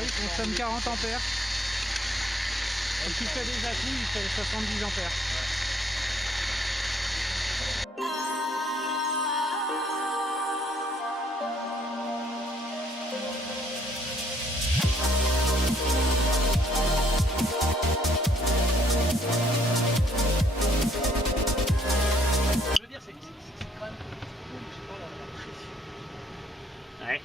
Il consomme 40 ampères. Et tu fais des applis, il fait 70 ampères. Je veux dire, c'est quand même cool, j'ai pas la pression. Ouais.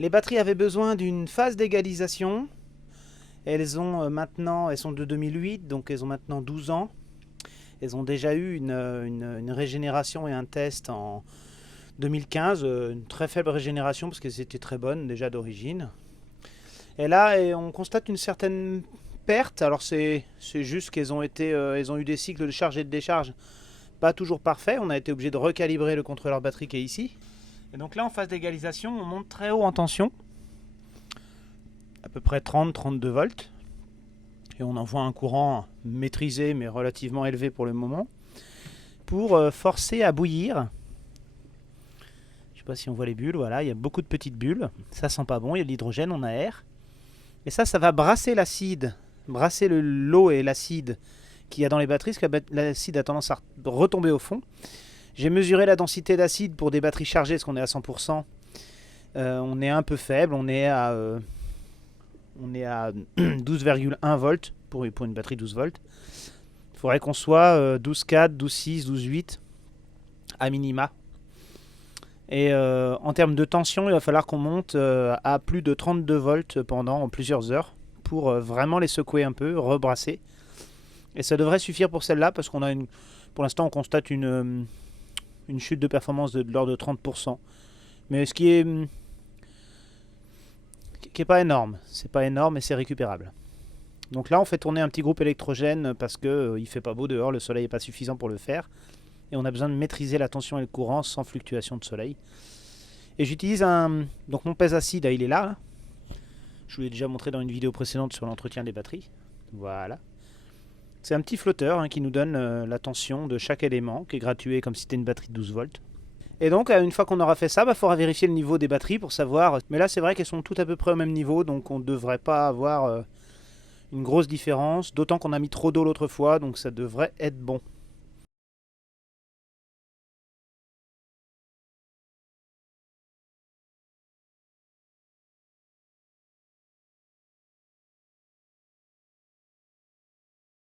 Les batteries avaient besoin d'une phase d'égalisation. Elles sont de 2008, donc elles ont maintenant 12 ans. Elles ont déjà eu une régénération et un test en 2015, une très faible régénération parce qu'elles étaient très bonnes déjà d'origine. Et là, on constate une certaine perte. Alors c'est juste qu'elles ont eu des cycles de charge et de décharge pas toujours parfaits. On a été obligé de recalibrer le contrôleur batterie qui est ici. Et donc là, en phase d'égalisation, on monte très haut en tension, à peu près 30-32 volts. Et on envoie un courant maîtrisé mais relativement élevé pour le moment, pour forcer à bouillir. Je ne sais pas si on voit les bulles, voilà, il y a beaucoup de petites bulles. Ça sent pas bon, il y a de l'hydrogène, on aère. Et ça va brasser l'acide, brasser l'eau et l'acide qu'il y a dans les batteries, parce que l'acide a tendance à retomber au fond. J'ai mesuré la densité d'acide pour des batteries chargées, parce qu'on est à 100%. On est un peu faible, on est à 12,1 volts pour une batterie 12 volts. Il faudrait qu'on soit 12,4, 12,6, 12,8 à minima. Et en termes de tension, il va falloir qu'on monte à plus de 32 volts pendant plusieurs heures pour vraiment les secouer un peu, rebrasser. Et ça devrait suffire pour celle-là parce qu'on a pour l'instant on constate une chute de performance de l'ordre de 30%. Mais ce qui est pas énorme. C'est pas énorme et c'est récupérable. Donc là on fait tourner un petit groupe électrogène parce que il fait pas beau dehors, le soleil n'est pas suffisant pour le faire. Et on a besoin de maîtriser la tension et le courant sans fluctuation de soleil. Et j'utilise donc mon pèse acide, il est là. Je vous l'ai déjà montré dans une vidéo précédente sur l'entretien des batteries. Voilà. C'est un petit flotteur qui nous donne la tension de chaque élément, qui est gradué comme si c'était une batterie de 12 volts. Et donc une fois qu'on aura fait ça, il faudra vérifier le niveau des batteries pour savoir. Mais là c'est vrai qu'elles sont toutes à peu près au même niveau, donc on ne devrait pas avoir une grosse différence. D'autant qu'on a mis trop d'eau l'autre fois, donc ça devrait être bon.